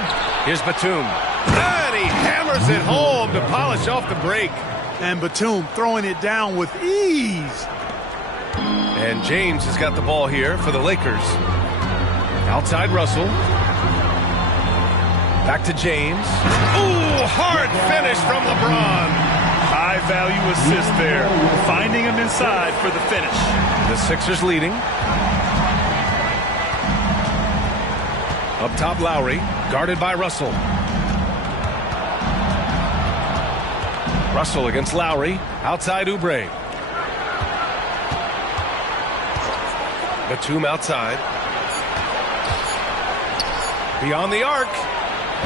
Here's Batum. And he hammers it home to polish off the break. And Batum throwing it down with ease. And James has got the ball here for the Lakers. Outside Russell. Back to James. Ooh, hard finish from LeBron. High value assist there. Finding him inside for the finish. The Sixers leading. Up top, Lowry. Guarded by Russell. Russell against Lowry. Outside Oubre. Batum outside. Beyond the arc.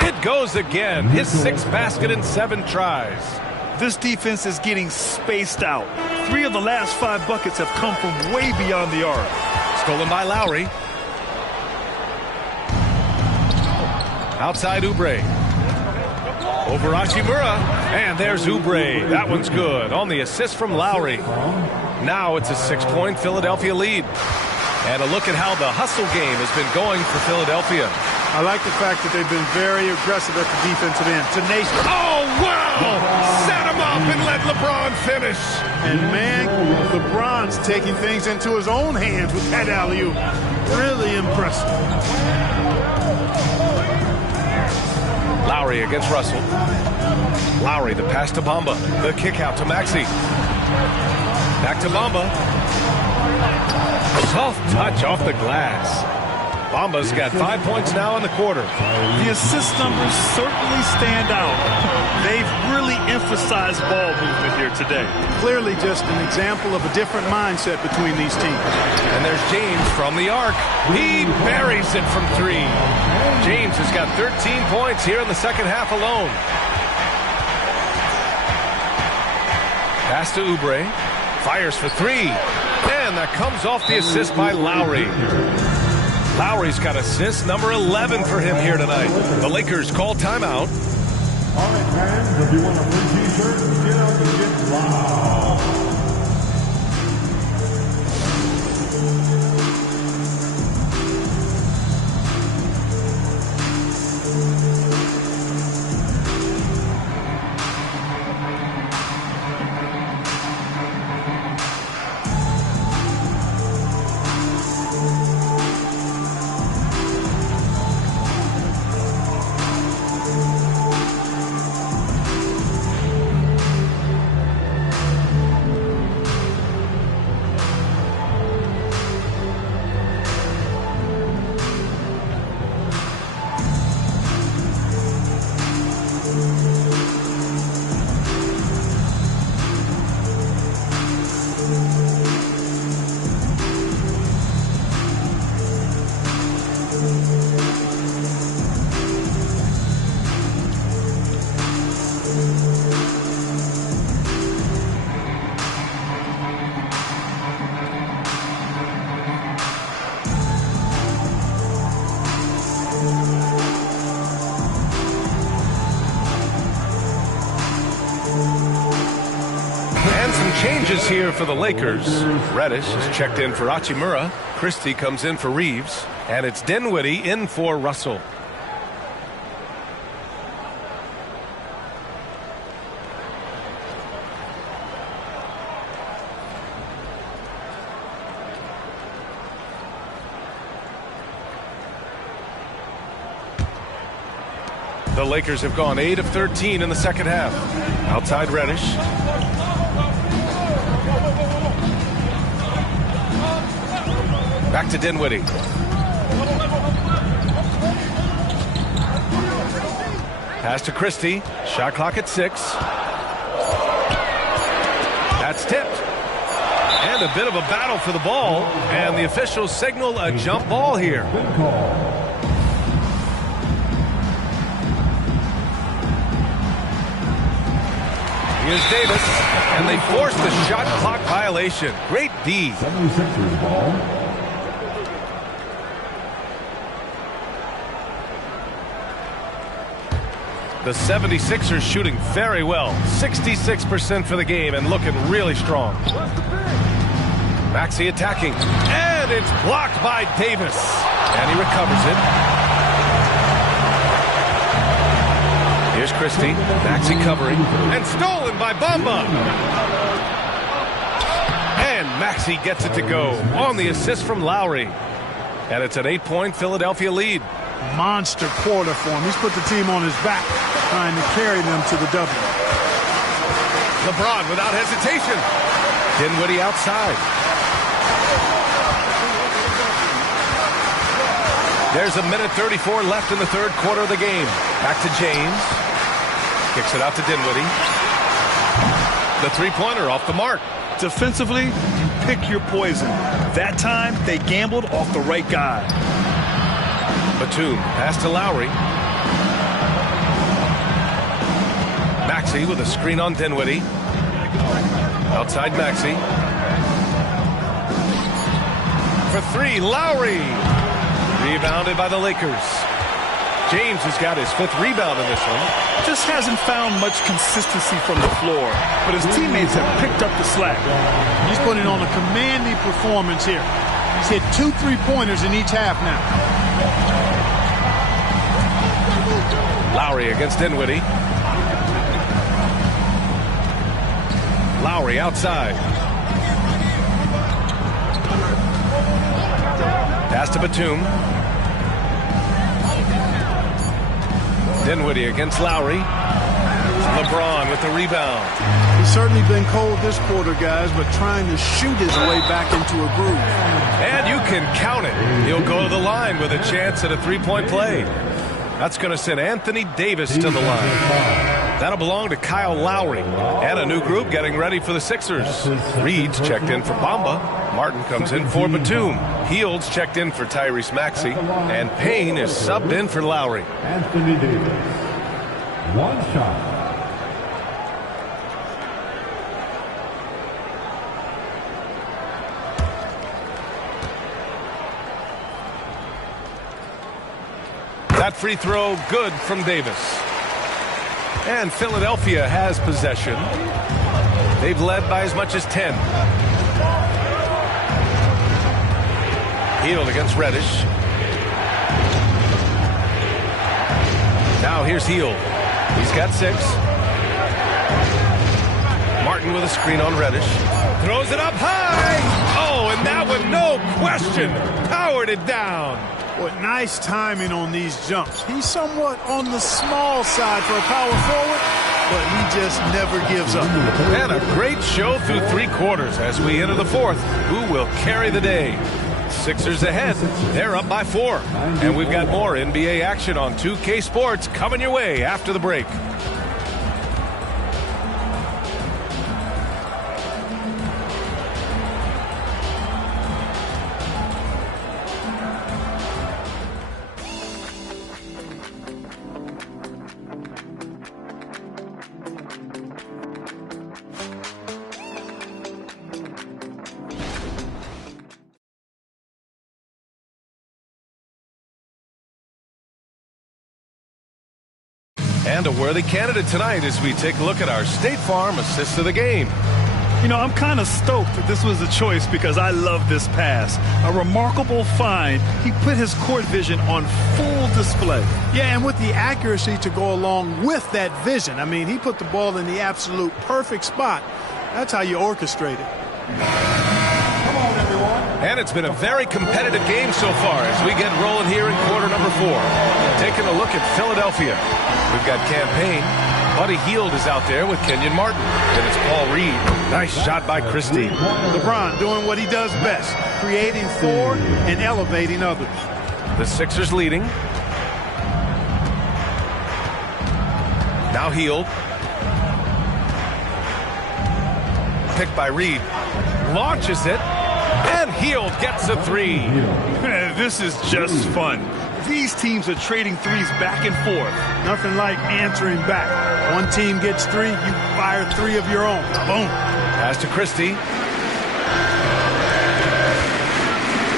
It goes again. His 6th basket in 7 tries. This defense is getting spaced out. 3 of the last 5 buckets have come from way beyond the arc. Stolen by Lowry. Outside Oubre. Over Hachimura. And there's Oubre. That one's good. On the assist from Lowry. Now it's a 6-point Philadelphia lead. And a look at how the hustle game has been going for Philadelphia. I like the fact that they've been very aggressive at the defensive end. Tenacious. Oh, wow! Set him up and let LeBron finish. And, man, LeBron's taking things into his own hands with that alley-oop. Really impressive. Lowry against Russell. Lowry, the pass to Bamba. The kick out to Maxey. Back to Bamba. Soft touch off the glass. Bamba's got 5 points now in the quarter. The assist numbers certainly stand out. They've really emphasized ball movement here today. Clearly just an example of a different mindset between these teams. And there's James from the arc. He buries it from 3. James has got 13 points here in the second half alone. Pass to Oubre. Fires for 3. And that comes off the assist by Lowry. Lowry's got assist number 11 for him here tonight. The Lakers call timeout. All right, fans, if you want a free t-shirt, get out and get loud. Changes here for the Lakers. Reddish is checked in for Hachimura. Christie comes in for Reeves. And it's Dinwiddie in for Russell. The Lakers have gone 8 of 13 in the second half. Outside Reddish. Back to Dinwiddie. Pass to Christie. Shot clock at 6. That's tipped. And a bit of a battle for the ball. And the officials signal a jump ball here. Here's Davis. And they force the shot clock violation. Great D. 76ers ball. The 76ers shooting very well. 66% for the game and looking really strong. Maxey attacking. And it's blocked by Davis. And he recovers it. Here's Christie. Maxey covering. And stolen by Bamba. And Maxey gets it to go on the assist from Lowry. And it's an 8-point Philadelphia lead. Monster quarter for him. He's put the team on his back, trying to carry them to the W. LeBron without hesitation. Dinwiddie outside. There's a minute 34 left in the third quarter of the game. Back to James. Kicks it out to Dinwiddie. The three-pointer off the mark. Defensively, pick your poison. That time, they gambled off the right guy. Batum, pass to Lowry. Maxey with a screen on Dinwiddie. Outside Maxey. For 3, Lowry. Rebounded by the Lakers. James has got his 5th rebound in this one. Just hasn't found much consistency from the floor, but his teammates have picked up the slack. He's putting on a commanding performance here. He's hit 2 3-pointers in each half now. Lowry against Dinwiddie. Lowry outside. Pass to Batum. Dinwiddie against Lowry. LeBron with the rebound. He's Certainly been cold this quarter, guys, but trying to shoot his way back into a groove. And you can count it. He'll go to the line with a chance at a three-point play. That's going to send Anthony Davis to the line. That'll belong to Kyle Lowry. And a new group getting ready for the Sixers. Reed's checked in for Bamba. Martin comes in for Batum. Heald's checked in for Tyrese Maxey. And Payne is subbed in for Lowry. Anthony Davis. One shot. That free throw good from Davis. And Philadelphia has possession. They've led by as much as 10. Hield against Reddish. Now here's Hield. He's got 6. Martin with a screen on Reddish. Throws it up high. Oh, and that one, no question, powered it down. What nice timing on these jumps. He's somewhat on the small side for a power forward, but he just never gives up. And a great show through 3 quarters as we enter the 4th. Who will carry the day? Sixers ahead. They're up by 4. And we've got more NBA action on 2K Sports coming your way after the break. And a worthy candidate tonight as we take a look at our State Farm assist of the game. You know, I'm kind of stoked that this was the choice because I love this pass. A remarkable find. He put his court vision on full display. Yeah, and with the accuracy to go along with that vision. I mean, he put the ball in the absolute perfect spot. That's how you orchestrate it. And it's been a very competitive game so far as we get rolling here in quarter number 4. Taking a look at Philadelphia. We've got Campaign. Buddy Hield is out there with Kenyon Martin. Then it's Paul Reed. Nice shot by Christie. LeBron doing what he does best, creating for and elevating others. The Sixers leading. Now Hield. Picked by Reed. Launches it. And Hield gets a 3. This is just fun. These teams are trading threes back and forth. Nothing like answering back. One team gets 3, you fire 3 of your own. Boom. Pass to Christie.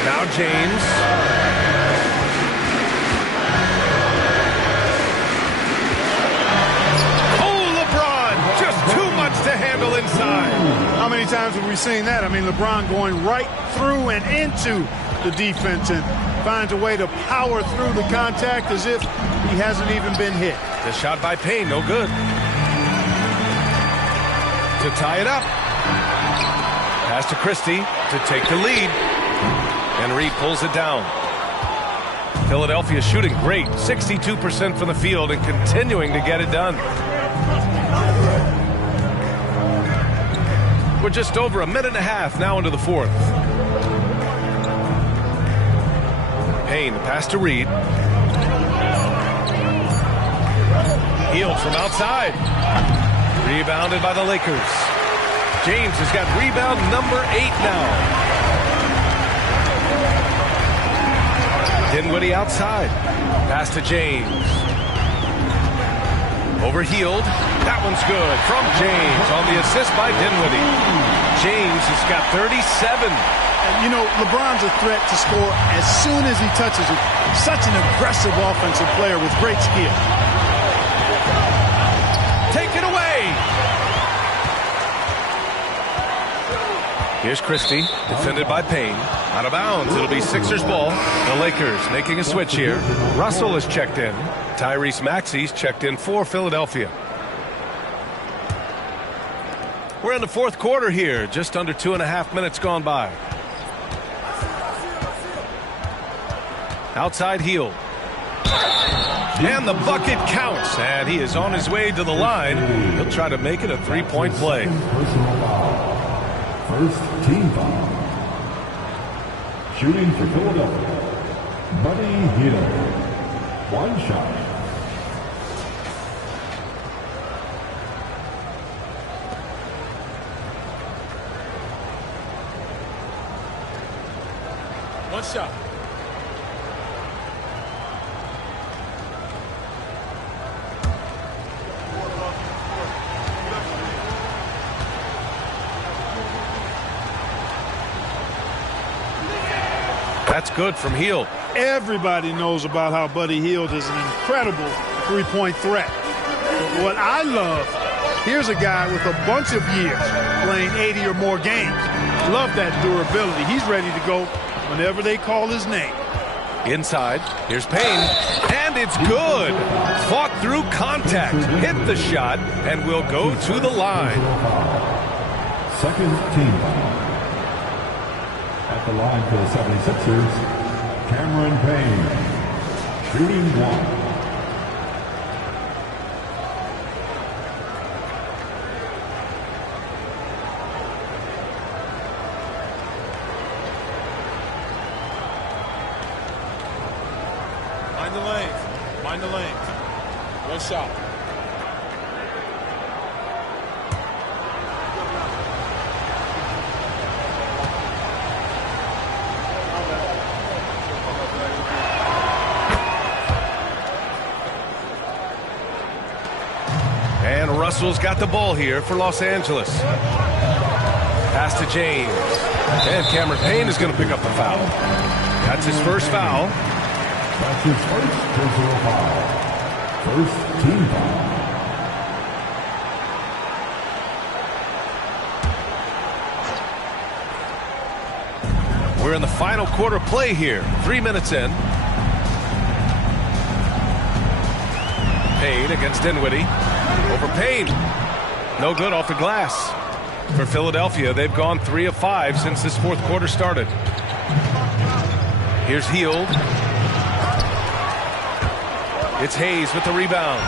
Now James. Oh, LeBron! Just too much to handle inside. How many times have we seen that? I mean, LeBron going right through and into the defense and finds a way to power through the contact as if he hasn't even been hit. The shot by Payne, no good. To tie it up. Pass to Christie to take the lead. And Reed pulls it down. Philadelphia shooting great. 62% from the field and continuing to get it done. We're just over a minute and a half now into the 4th. Payne, the pass to Reed. Hield from outside. Rebounded by the Lakers. James has got rebound number 8 now. Dinwiddie outside. Pass to James. Over Hield. That one's good from James on the assist by Dinwiddie. James has got 37. You know, LeBron's a threat to score as soon as he touches it. Such an aggressive offensive player with great skill. Take it away. Here's Christie, defended by Payne. Out of bounds, it'll be Sixers ball. The Lakers making a switch here. Russell is checked in. Tyrese Maxey's checked in for Philadelphia. We're in the 4th quarter here, just under 2.5 minutes gone by. Outside Hield. And the bucket counts, and he is on his way to the line. He'll try to make it a three-point play. Personal foul. First team foul. Shooting for Philadelphia, Buddy Hield. One shot. One shot. That's good from Hield. Everybody knows about how Buddy Hield is an incredible three-point threat. But what I love, here's a guy with a bunch of years playing 80 or more games. Love that durability. He's ready to go whenever they call his name. Inside, here's Payne, and it's good. Fought through contact, hit the shot, and will go to the line. Second team foul. At the line for the 76ers, Cameron Payne, shooting one. Mind the lanes. Mind the lanes. One shot. And Russell's got the ball here for Los Angeles. Pass to James. And Cameron Payne is going to pick up the foul. That's his first foul. That's his first personal foul. First team foul. We're in the final quarter play here. 3 minutes in. Payne against Dinwiddie. Over Payne. No good off the glass. For Philadelphia, they've gone 3 of 5 since this fourth quarter started. Here's Hield. It's Hayes with the rebound.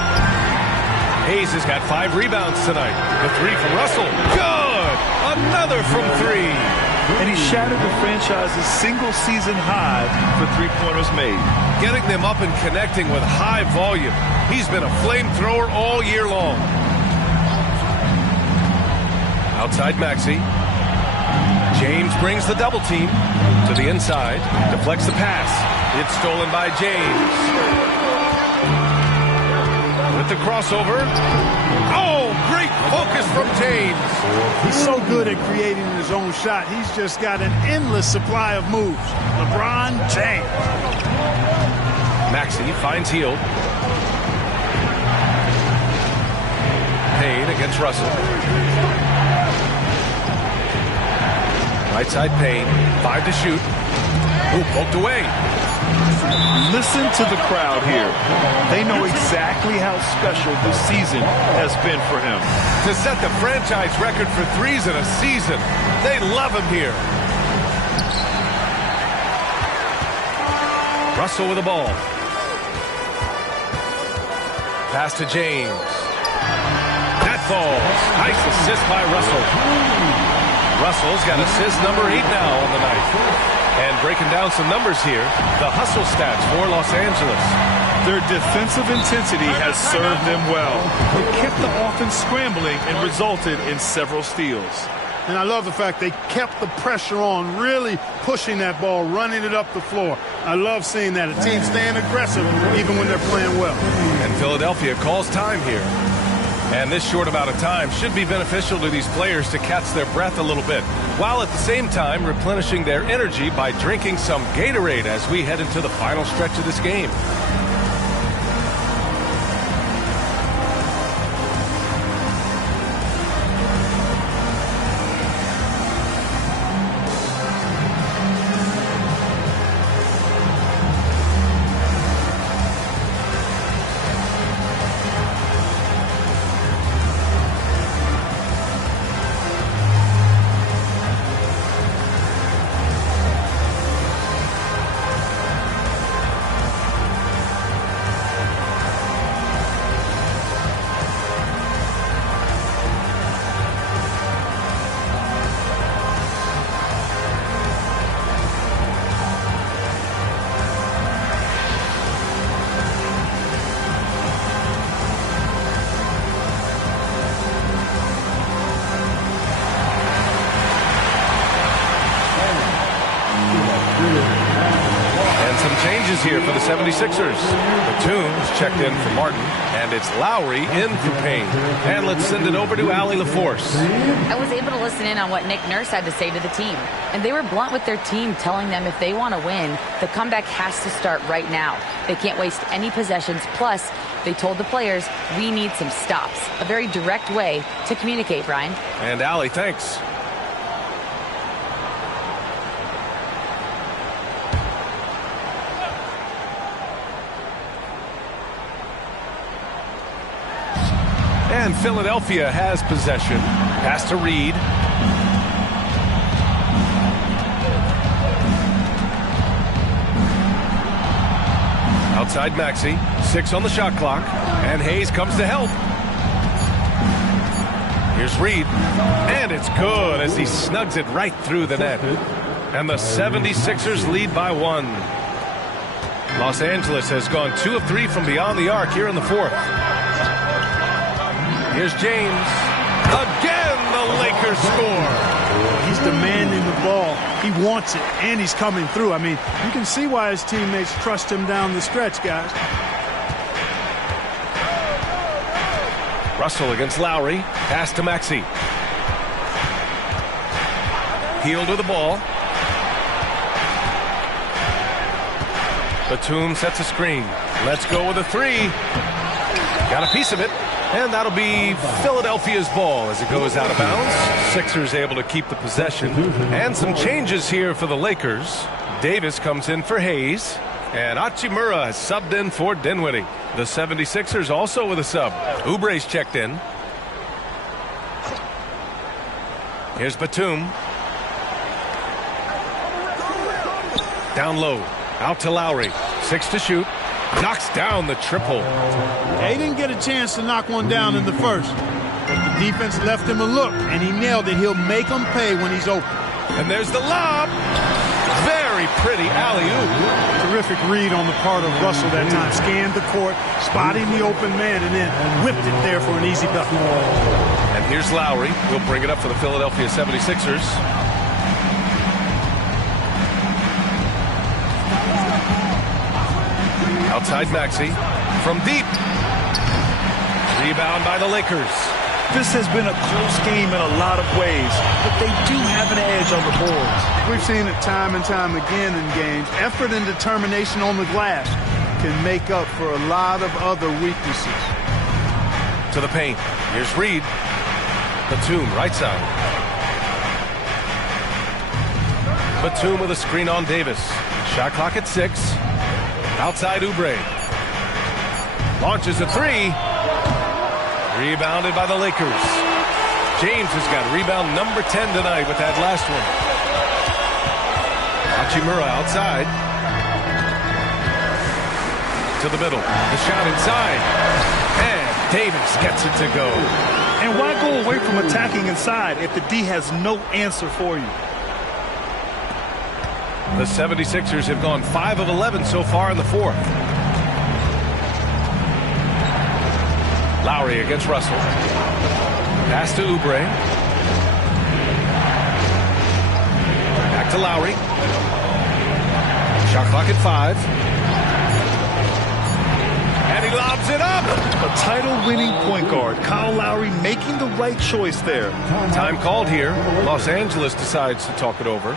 Hayes has got 5 rebounds tonight. The 3 from Russell. Good! Another from 3. And he shattered the franchise's single-season high for three-pointers made. Getting them up and connecting with high volume. He's been a flamethrower all year long. Outside Maxey. James brings the double team to the inside. Deflects the pass. It's stolen by James. With the crossover. Oh, great focus from James. He's so good at creating his own shot. He's just got an endless supply of moves. LeBron James. Maxey finds Hield. Payne against Russell. Right side Payne. 5 to shoot. Ooh, poked away. Listen to the crowd here. They know exactly how special this season has been for him. To set the franchise record for threes in a season, they love him here. Russell with the ball. Pass to James. That falls. Nice assist by Russell. Russell's got assist number 8 now on the night. And breaking down some numbers here, the hustle stats for Los Angeles. Their defensive intensity has served them well. It kept the offense scrambling and resulted in several steals. And I love the fact they kept the pressure on, really pushing that ball, running it up the floor. I love seeing that. A team staying aggressive even when they're playing well. And Philadelphia calls time here. And this short amount of time should be beneficial to these players to catch their breath a little bit, while at the same time replenishing their energy by drinking some Gatorade as we head into the final stretch of this game. changes here for the 76ers. Batum's checked in for Martin, and it's Lowry in for Payne. And let's send it over to Allie LaForce. I was able to listen in on what Nick Nurse had to say to the team. And they were blunt with their team, telling them if they want to win, the comeback has to start right now. They can't waste any possessions. Plus, they told the players, we need some stops. A very direct way to communicate, Brian. And Allie, thanks. And Philadelphia has possession. Pass to Reed. Outside Maxey. 6 on the shot clock. And Hayes comes to help. Here's Reed. And it's good as he snugs it right through the net. And the 76ers lead by 1. Los Angeles has gone 2 of 3 from beyond the arc here in the 4th. Here's James. Again, the Lakers score. He's demanding the ball. He wants it, and he's coming through. I mean, you can see why his teammates trust him down the stretch, guys. Russell against Lowry. Pass to Maxey. Heel to the ball. Batum sets a screen. Let's go with a 3. Got a piece of it. And that'll be Philadelphia's ball as it goes out of bounds. Sixers able to keep the possession. And some changes here for the Lakers. Davis comes in for Hayes. And Hachimura has subbed in for Dinwiddie. The 76ers also with a sub. Oubre's checked in. Here's Batum. Down low. Out to Lowry. 6 to shoot. Knocks down the triple. They didn't get a chance to knock one down in the first. But the defense left him a look, and he nailed it. He'll make them pay when he's open. And there's the lob. Very pretty alley-oop. Terrific read on the part of Russell that time. Scanned the court, spotting the open man, and then whipped it there for an easy bucket. And here's Lowry. He'll bring it up for the Philadelphia 76ers. Outside Maxey. From deep. Rebound by the Lakers. This has been a close game in a lot of ways, but they do have an edge on the boards. We've seen it time and time again in games. Effort and determination on the glass can make up for a lot of other weaknesses. To the paint. Here's Reed. Batum, right side. Batum with a screen on Davis. Shot clock at 6. Outside Oubre. Launches a 3. Rebounded by the Lakers. James has got rebound number 10 tonight with that last one. Hachimura outside. To the middle. The shot inside. And Davis gets it to go. And why go away from attacking inside if the D has no answer for you? The 76ers have gone 5 of 11 so far in the 4th. Lowry against Russell. Pass to Oubre. Back to Lowry. Shot clock at 5. And he lobs it up. A title-winning point guard, Kyle Lowry, making the right choice there. Time called here. Los Angeles decides to talk it over.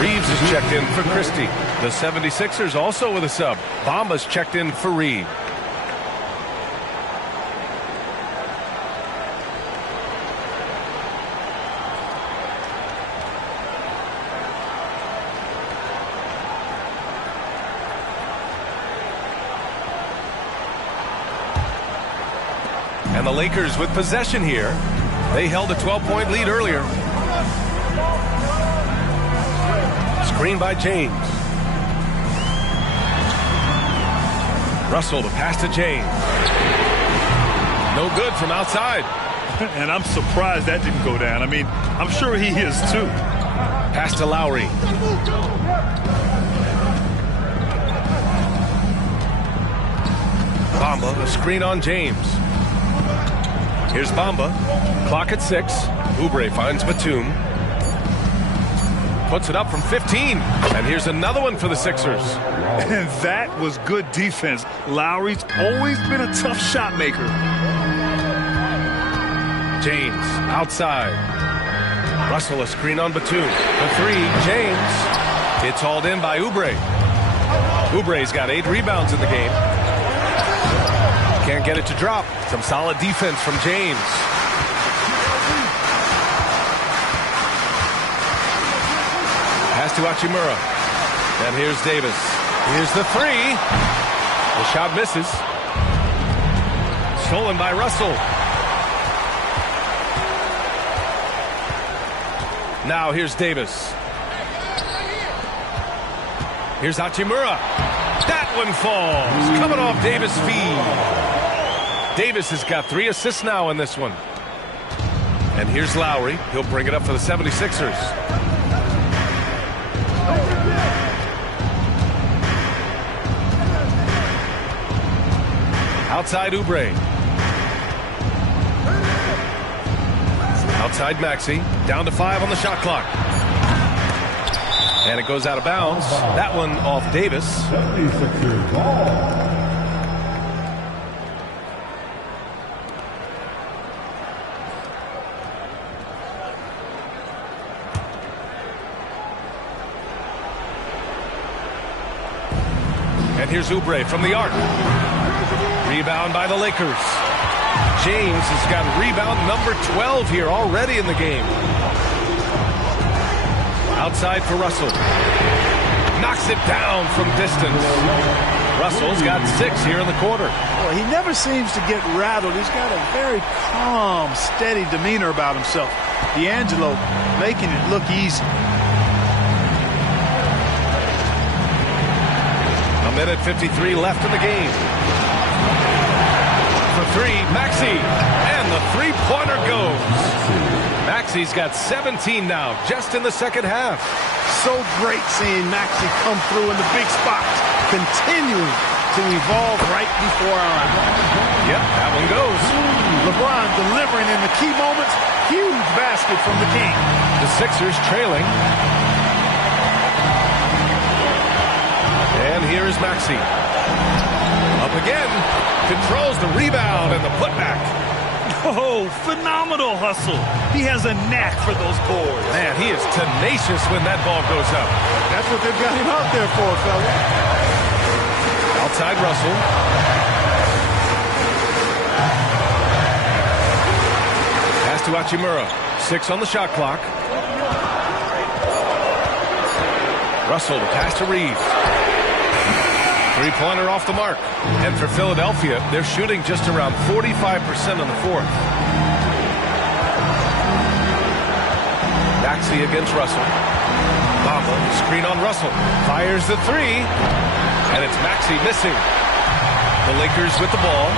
Reeves is checked in for Christie. The 76ers also with a sub. Bamba's checked in for Reed. And the Lakers with possession here. They held a 12-point lead earlier. Screen by James. Russell to pass to James. No good from outside. And I'm surprised that didn't go down. I mean, I'm sure he is too. Pass to Lowry. Bamba, a screen on James. Here's Bamba. Clock at 6. Oubre finds Batum. Puts it up from 15. And here's another one for the Sixers. And that was good defense. Lowry's always been a tough shot maker. James outside. Russell a screen on Batum. The 3. James. It's hauled in by Oubre. Oubre's got 8 rebounds in the game. Can't get it to drop. Some solid defense from James. Pass to Hachimura. And here's Davis. Here's the 3. The shot misses. Stolen by Russell. Now here's Davis. Here's Hachimura. That one falls. Coming off Davis' feed. Davis has got 3 assists now in this one. And here's Lowry. He'll bring it up for the 76ers. Outside Oubre. Outside Maxey. Down to 5 on the shot clock. And it goes out of bounds. That one off Davis. 76ers ball. And here's Oubre from the arc. Rebound by the Lakers. James has got rebound number 12 here already in the game. Outside for Russell. Knocks it down from distance. Russell's got 6 here in the quarter. Well, he never seems to get rattled. He's got a very calm, steady demeanor about himself. D'Angelo making it look easy. A minute 53 left in the game. For 3, Maxey. And the three-pointer goes. Maxey's got 17 now, just in the second half. So great seeing Maxey come through in the big spots, continuing to evolve right before our eyes. Yep, that one goes. LeBron delivering in the key moments. Huge basket from the King. The Sixers trailing. And here is Maxey. Up again. Controls the rebound and the putback. Oh, phenomenal hustle. He has a knack for those boards. Man, he is tenacious when that ball goes up. That's what they've got him out there for, fella. Outside Russell. Pass to Hachimura. 6 on the shot clock. Russell to pass to Reeves. Three-pointer off the mark. And for Philadelphia, they're shooting just around 45% in the fourth. Maxey against Russell. Bamba, screen on Russell. Fires the 3. And it's Maxey missing. The Lakers with the ball.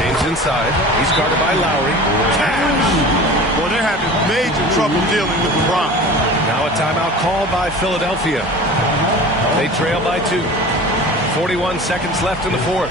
James inside. He's guarded by Lowry. Well, they're having major trouble dealing with LeBron. Now a timeout called by Philadelphia. They trail by 2. 41 seconds left in the fourth.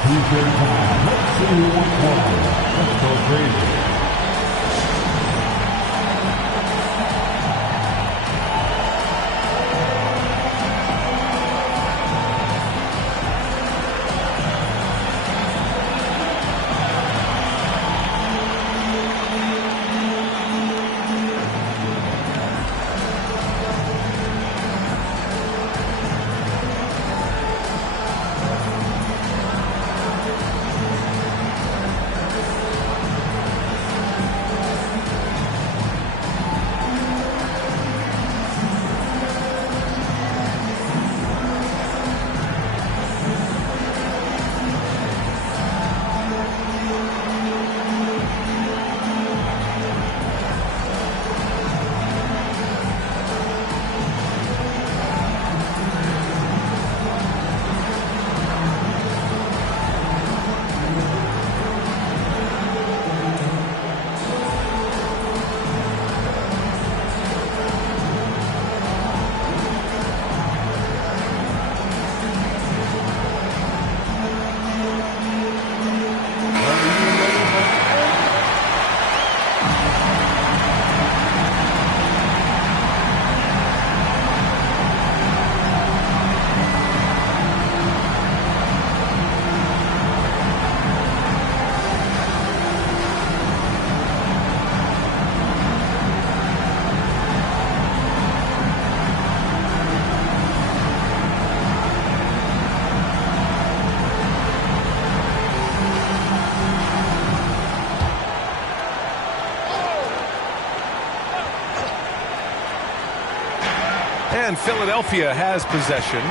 And Philadelphia has possession,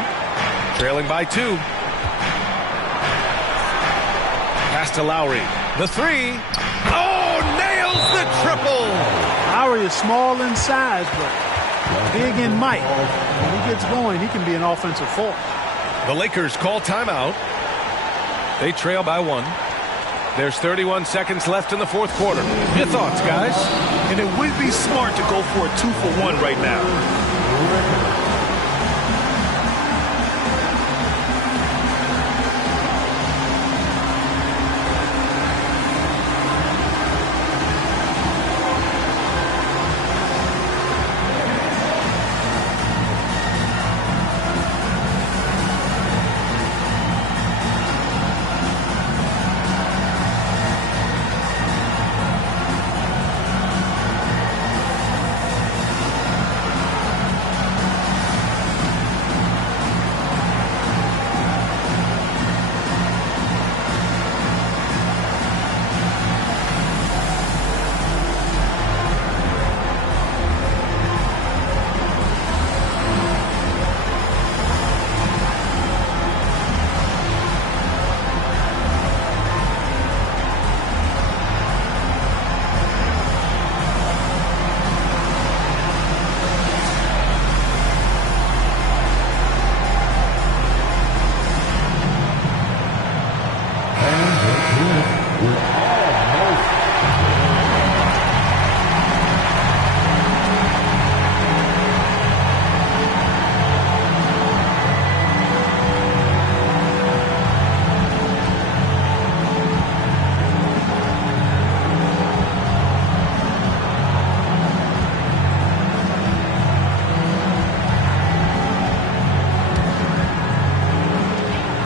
trailing by 2. Pass to Lowry. The 3. Oh, nails the triple. Lowry is small in size, but big in might. When he gets going, he can be an offensive force. The Lakers call timeout. They trail by 1. There's 31 seconds left in the fourth quarter. Your thoughts, guys? And it would be smart to go for a 2-for-1 right now.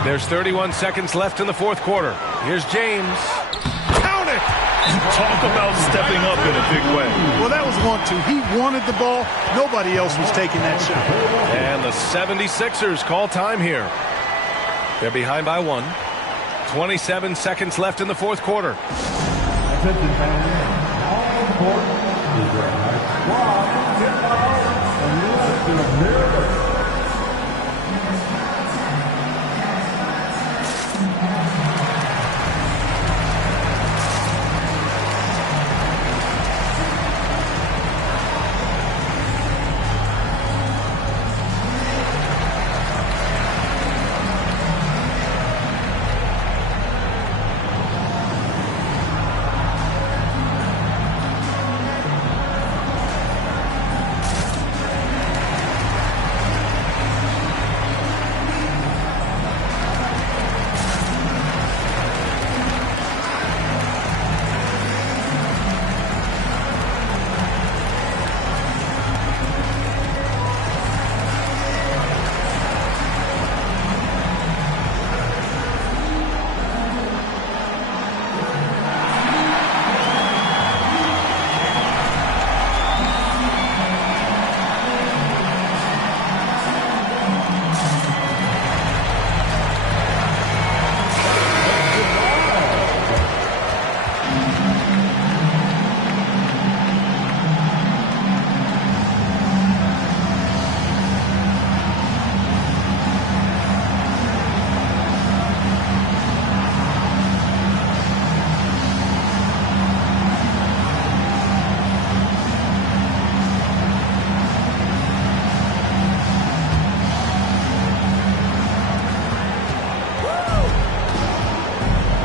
There's 31 seconds left in the fourth quarter. Here's James. Count it! Talk about stepping up in a big way. Well, that was 1-2. He wanted the ball. Nobody else was taking that shot. And the 76ers call time here. They're behind by 1. 27 seconds left in the fourth quarter. Attention fans. All court is your next squad. Get out and listen to mirror.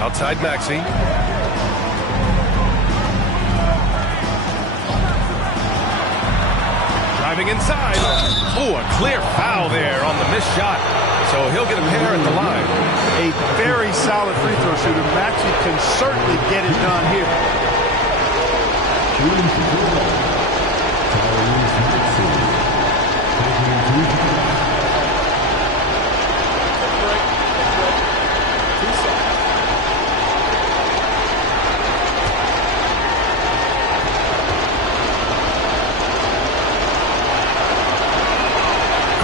Outside Maxey. Driving inside. Oh, a clear foul there on the missed shot. So he'll get a pair at the line. A very solid free throw shooter. Maxey can certainly get it done here. Shooting to goal. Tyrese Maxey. Taking 2 shots.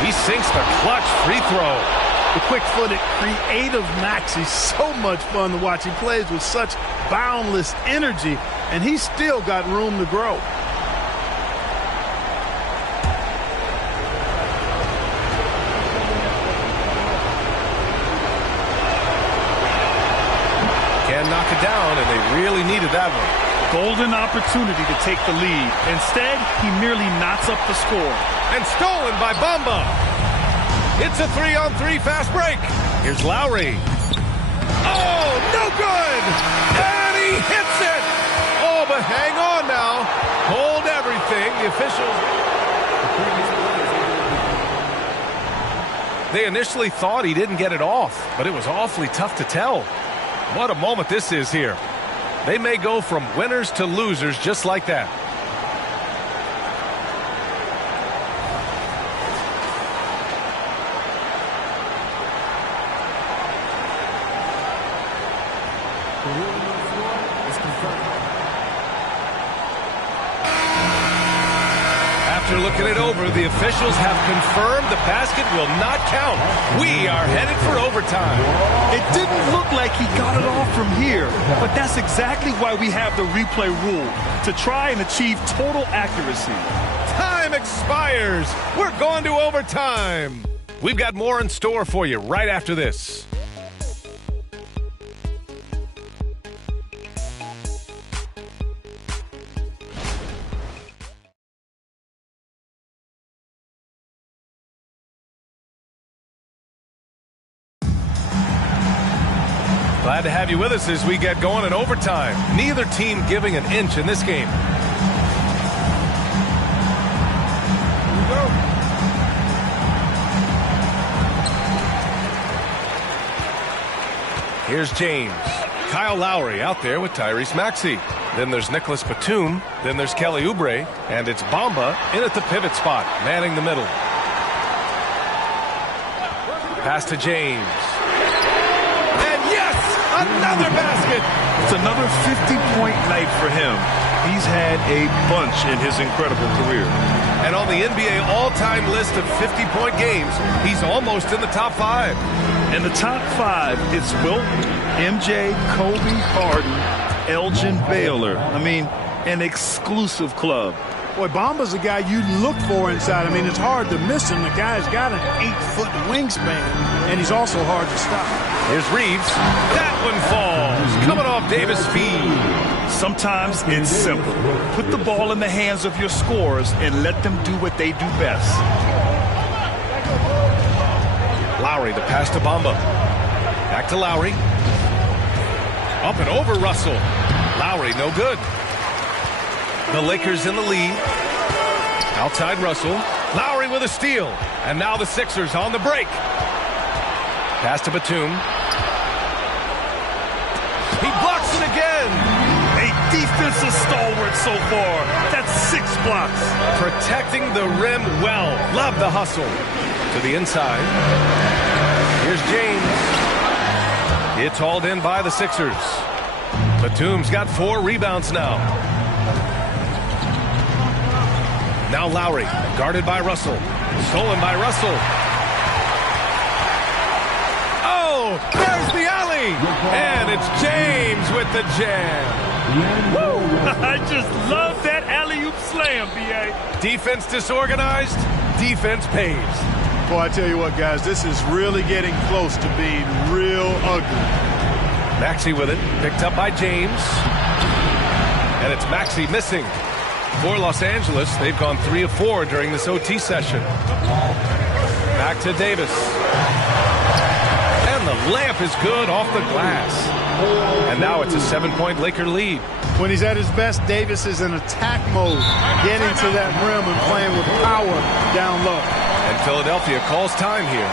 He sinks the clutch free throw. The quick-footed, creative Maxey, so much fun to watch. He plays with such boundless energy, and he's still got room to grow. Really needed that one. Golden opportunity to take the lead. Instead, he merely knots up the score. And stolen by Bamba. It's a 3-on-3 fast break. Here's Lowry. Oh, no good! And he hits it! Oh, but hang on now. Hold everything. The officials... They initially thought he didn't get it off, but it was awfully tough to tell. What a moment this is here. They may go from winners to losers just like that. After looking it over, the officials have confirmed the basket will not count. We are headed for overtime. It didn't look like he got it off from here, but that's exactly why we have the replay rule, to try and achieve total accuracy. Time expires. We're going to overtime. We've got more in store for you right after this. Glad to have you with us as we get going in overtime. Neither team giving an inch in this game. Here we go. Here's James. Kyle Lowry out there with Tyrese Maxey. Then there's Nicholas Batum. Then there's Kelly Oubre. And it's Bamba in at the pivot spot, manning the middle. Pass to James. Another basket. It's another 50-point night for him. He's had a bunch in his incredible career. And on the NBA all-time list of 50-point games, he's almost in the top 5. In the top 5, it's Wilt, MJ, Kobe, Harden, Elgin Baylor. I mean, an exclusive club. Boy, Bamba's a guy you look for inside. I mean, it's hard to miss him. The guy's got an 8-foot wingspan, and he's also hard to stop. Here's Reeves. That one falls. Coming off Davis' feed. Sometimes it's simple. Put the ball in the hands of your scorers and let them do what they do best. Lowry, the pass to Bamba. Back to Lowry. Up and over Russell. Lowry, no good. The Lakers in the lead. Outside Russell. Lowry with a steal. And now the Sixers on the break. Pass to Batum. He blocks it again. A defensive stalwart so far. That's 6 blocks. Protecting the rim well. Love the hustle. To the inside. Here's James. It's hauled in by the Sixers. Batum's got 4 rebounds now. Now Lowry, guarded by Russell. Stolen by Russell. Oh, there's the alley. And it's James with the jam. Woo! I just love that alley-oop slam, B.A. Defense disorganized, defense pays. Boy, I tell you what, guys, this is really getting close to being real ugly. Maxey with it, picked up by James. And it's Maxey missing. For Los Angeles, they've gone 3 of 4 during this OT session. Back to Davis. And the layup is good off the glass. And now it's a 7-point Laker lead. When he's at his best, Davis is in attack mode, getting to that rim and playing with power down low. And Philadelphia calls time here.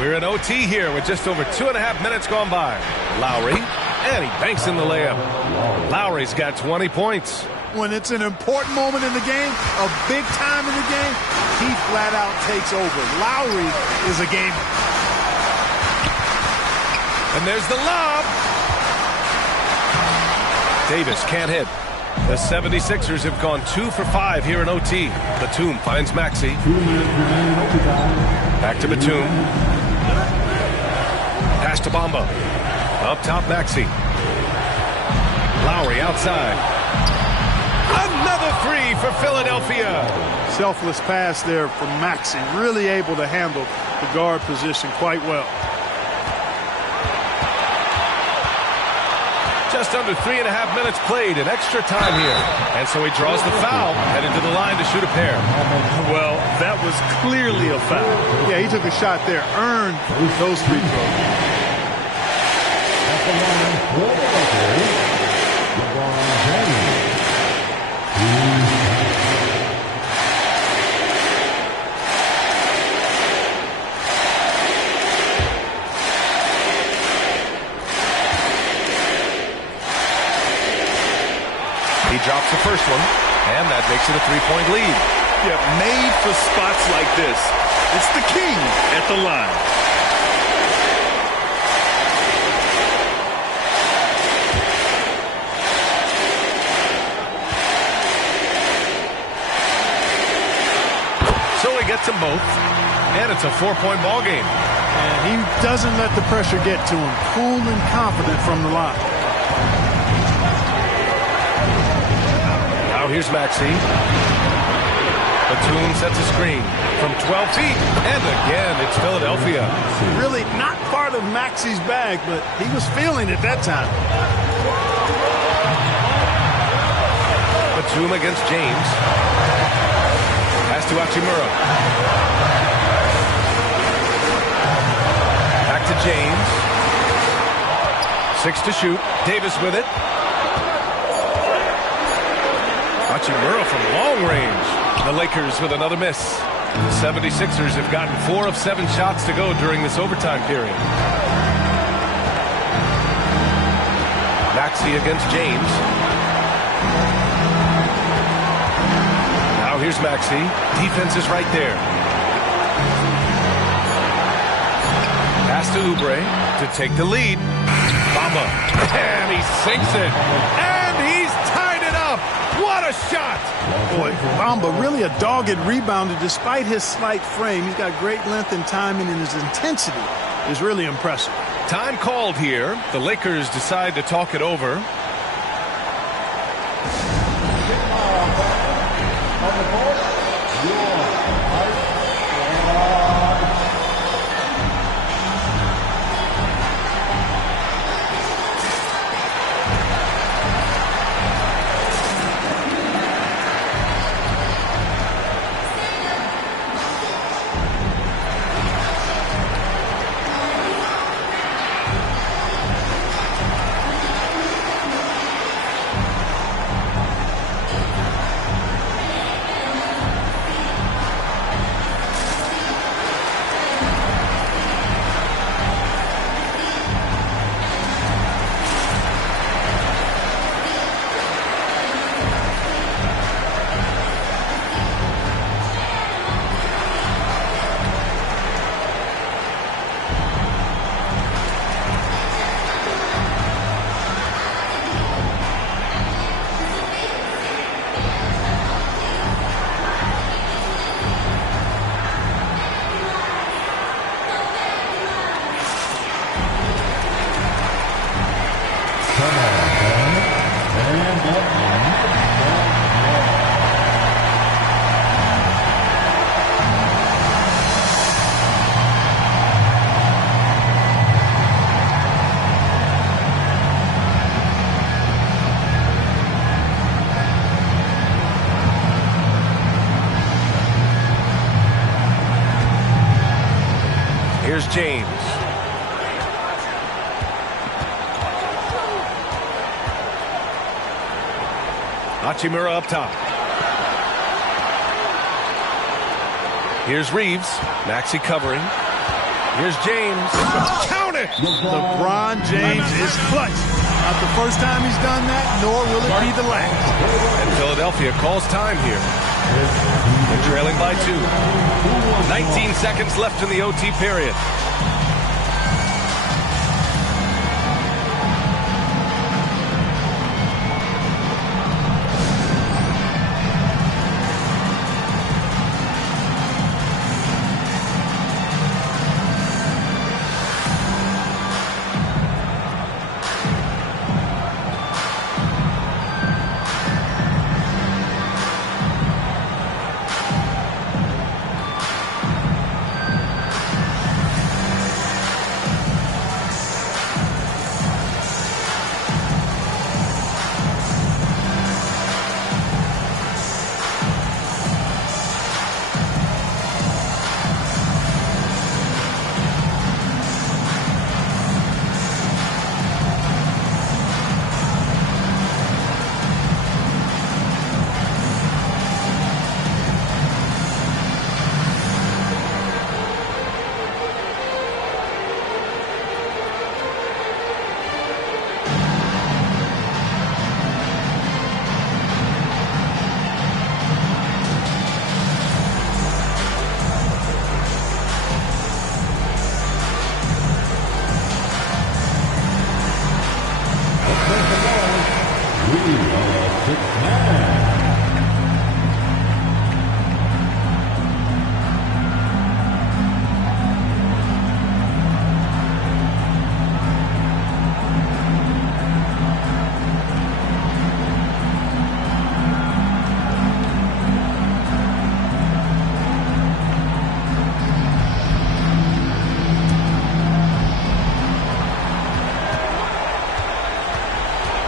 We're in OT here with just over 2.5 minutes gone by. Lowry, and he banks in the layup. Lowry's got 20 points. When it's an important moment in the game, a big time in the game, he flat out takes over. Lowry is a gamer. And there's the lob. Davis can't hit. The 76ers have gone 2 for 5 here in OT. Batum finds Maxey. Back to Batum. Pass to Bamba. Up top, Maxey. Lowry outside. Another three for Philadelphia. Selfless pass there from Maxey. Really able to handle the guard position quite well. Just under 3.5 minutes played in extra time here. And so he draws the foul, headed to the line to shoot a pair. Well, that was clearly a foul. Yeah, he took a shot there, earned those free throws. He drops the first one, and that makes it a 3-point lead. Yeah, made for spots like this. It's the king at the line. So he gets them both, and it's a 4-point ball game. And he doesn't let the pressure get to him. Cool and confident from the line. Now here's Maxey. Batum sets a screen from 12 feet, and again it's Philadelphia. Really not part of Maxey's bag, but he was feeling it that time. Batum against James. Pass to Hachimura. Back to James. 6 to shoot. Davis with it. Hachimura from long range. The Lakers with another miss. The 76ers have gotten 4 of 7 shots to go during this overtime period. Maxey against James. Now here's Maxey. Defense is right there. Pass to Oubre to take the lead. Bamba. And he sinks it. And he's tied it up. What a shot! Boy, Bamba really a dogged rebounder despite his slight frame. He's got great length and timing, and his intensity is really impressive. Time called here. The Lakers decide to talk it over. On the court, your height Here's James. Hachimura up top. Here's Reeves. Maxey covering. Here's James. Count it! LeBron James is clutch. Not the first time he's done that, nor will it be the last. And Philadelphia calls time here. They're trailing by 2. 19 seconds left in the OT period.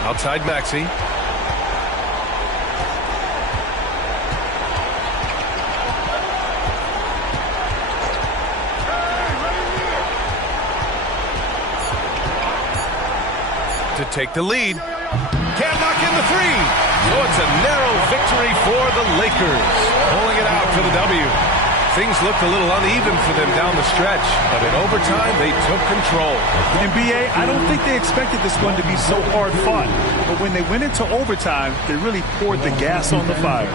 Outside Maxey. To take the lead. Can't knock in the 3. So it's a narrow victory for the Lakers. Pulling it out for the W. Things looked a little uneven for them down the stretch, but in overtime, they took control. In BA, I don't think they expected this one to be so hard fought. But when they went into overtime, they really poured the gas on the fire.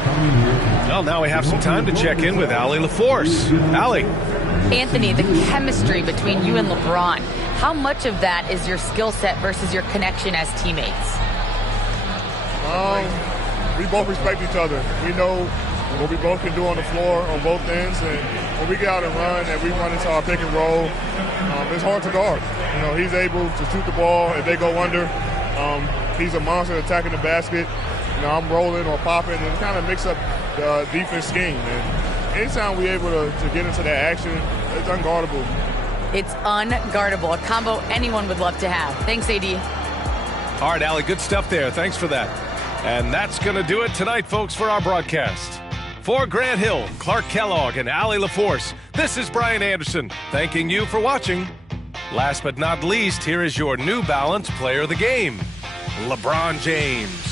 Well, now we have some time to check in with Allie LaForce. Allie. Anthony, the chemistry between you and LeBron, how much of that is your skill set versus your connection as teammates? We both respect each other. We know what we both can do on the floor on both ends, and when we get out and run and we run into our pick and roll, it's hard to guard. You know, he's able to shoot the ball if they go under. He's a monster attacking the basket. You know, I'm rolling or popping, and it kind of makes up the defense scheme. And anytime we're able to get into that action, it's unguardable. It's unguardable, a combo anyone would love to have. Thanks, AD. All right, Allie, good stuff there. Thanks for that. And that's going to do it tonight, folks, for our broadcast. For Grant Hill, Clark Kellogg, and Allie LaForce, this is Brian Anderson, thanking you for watching. Last but not least, here is your New Balance player of the game, LeBron James.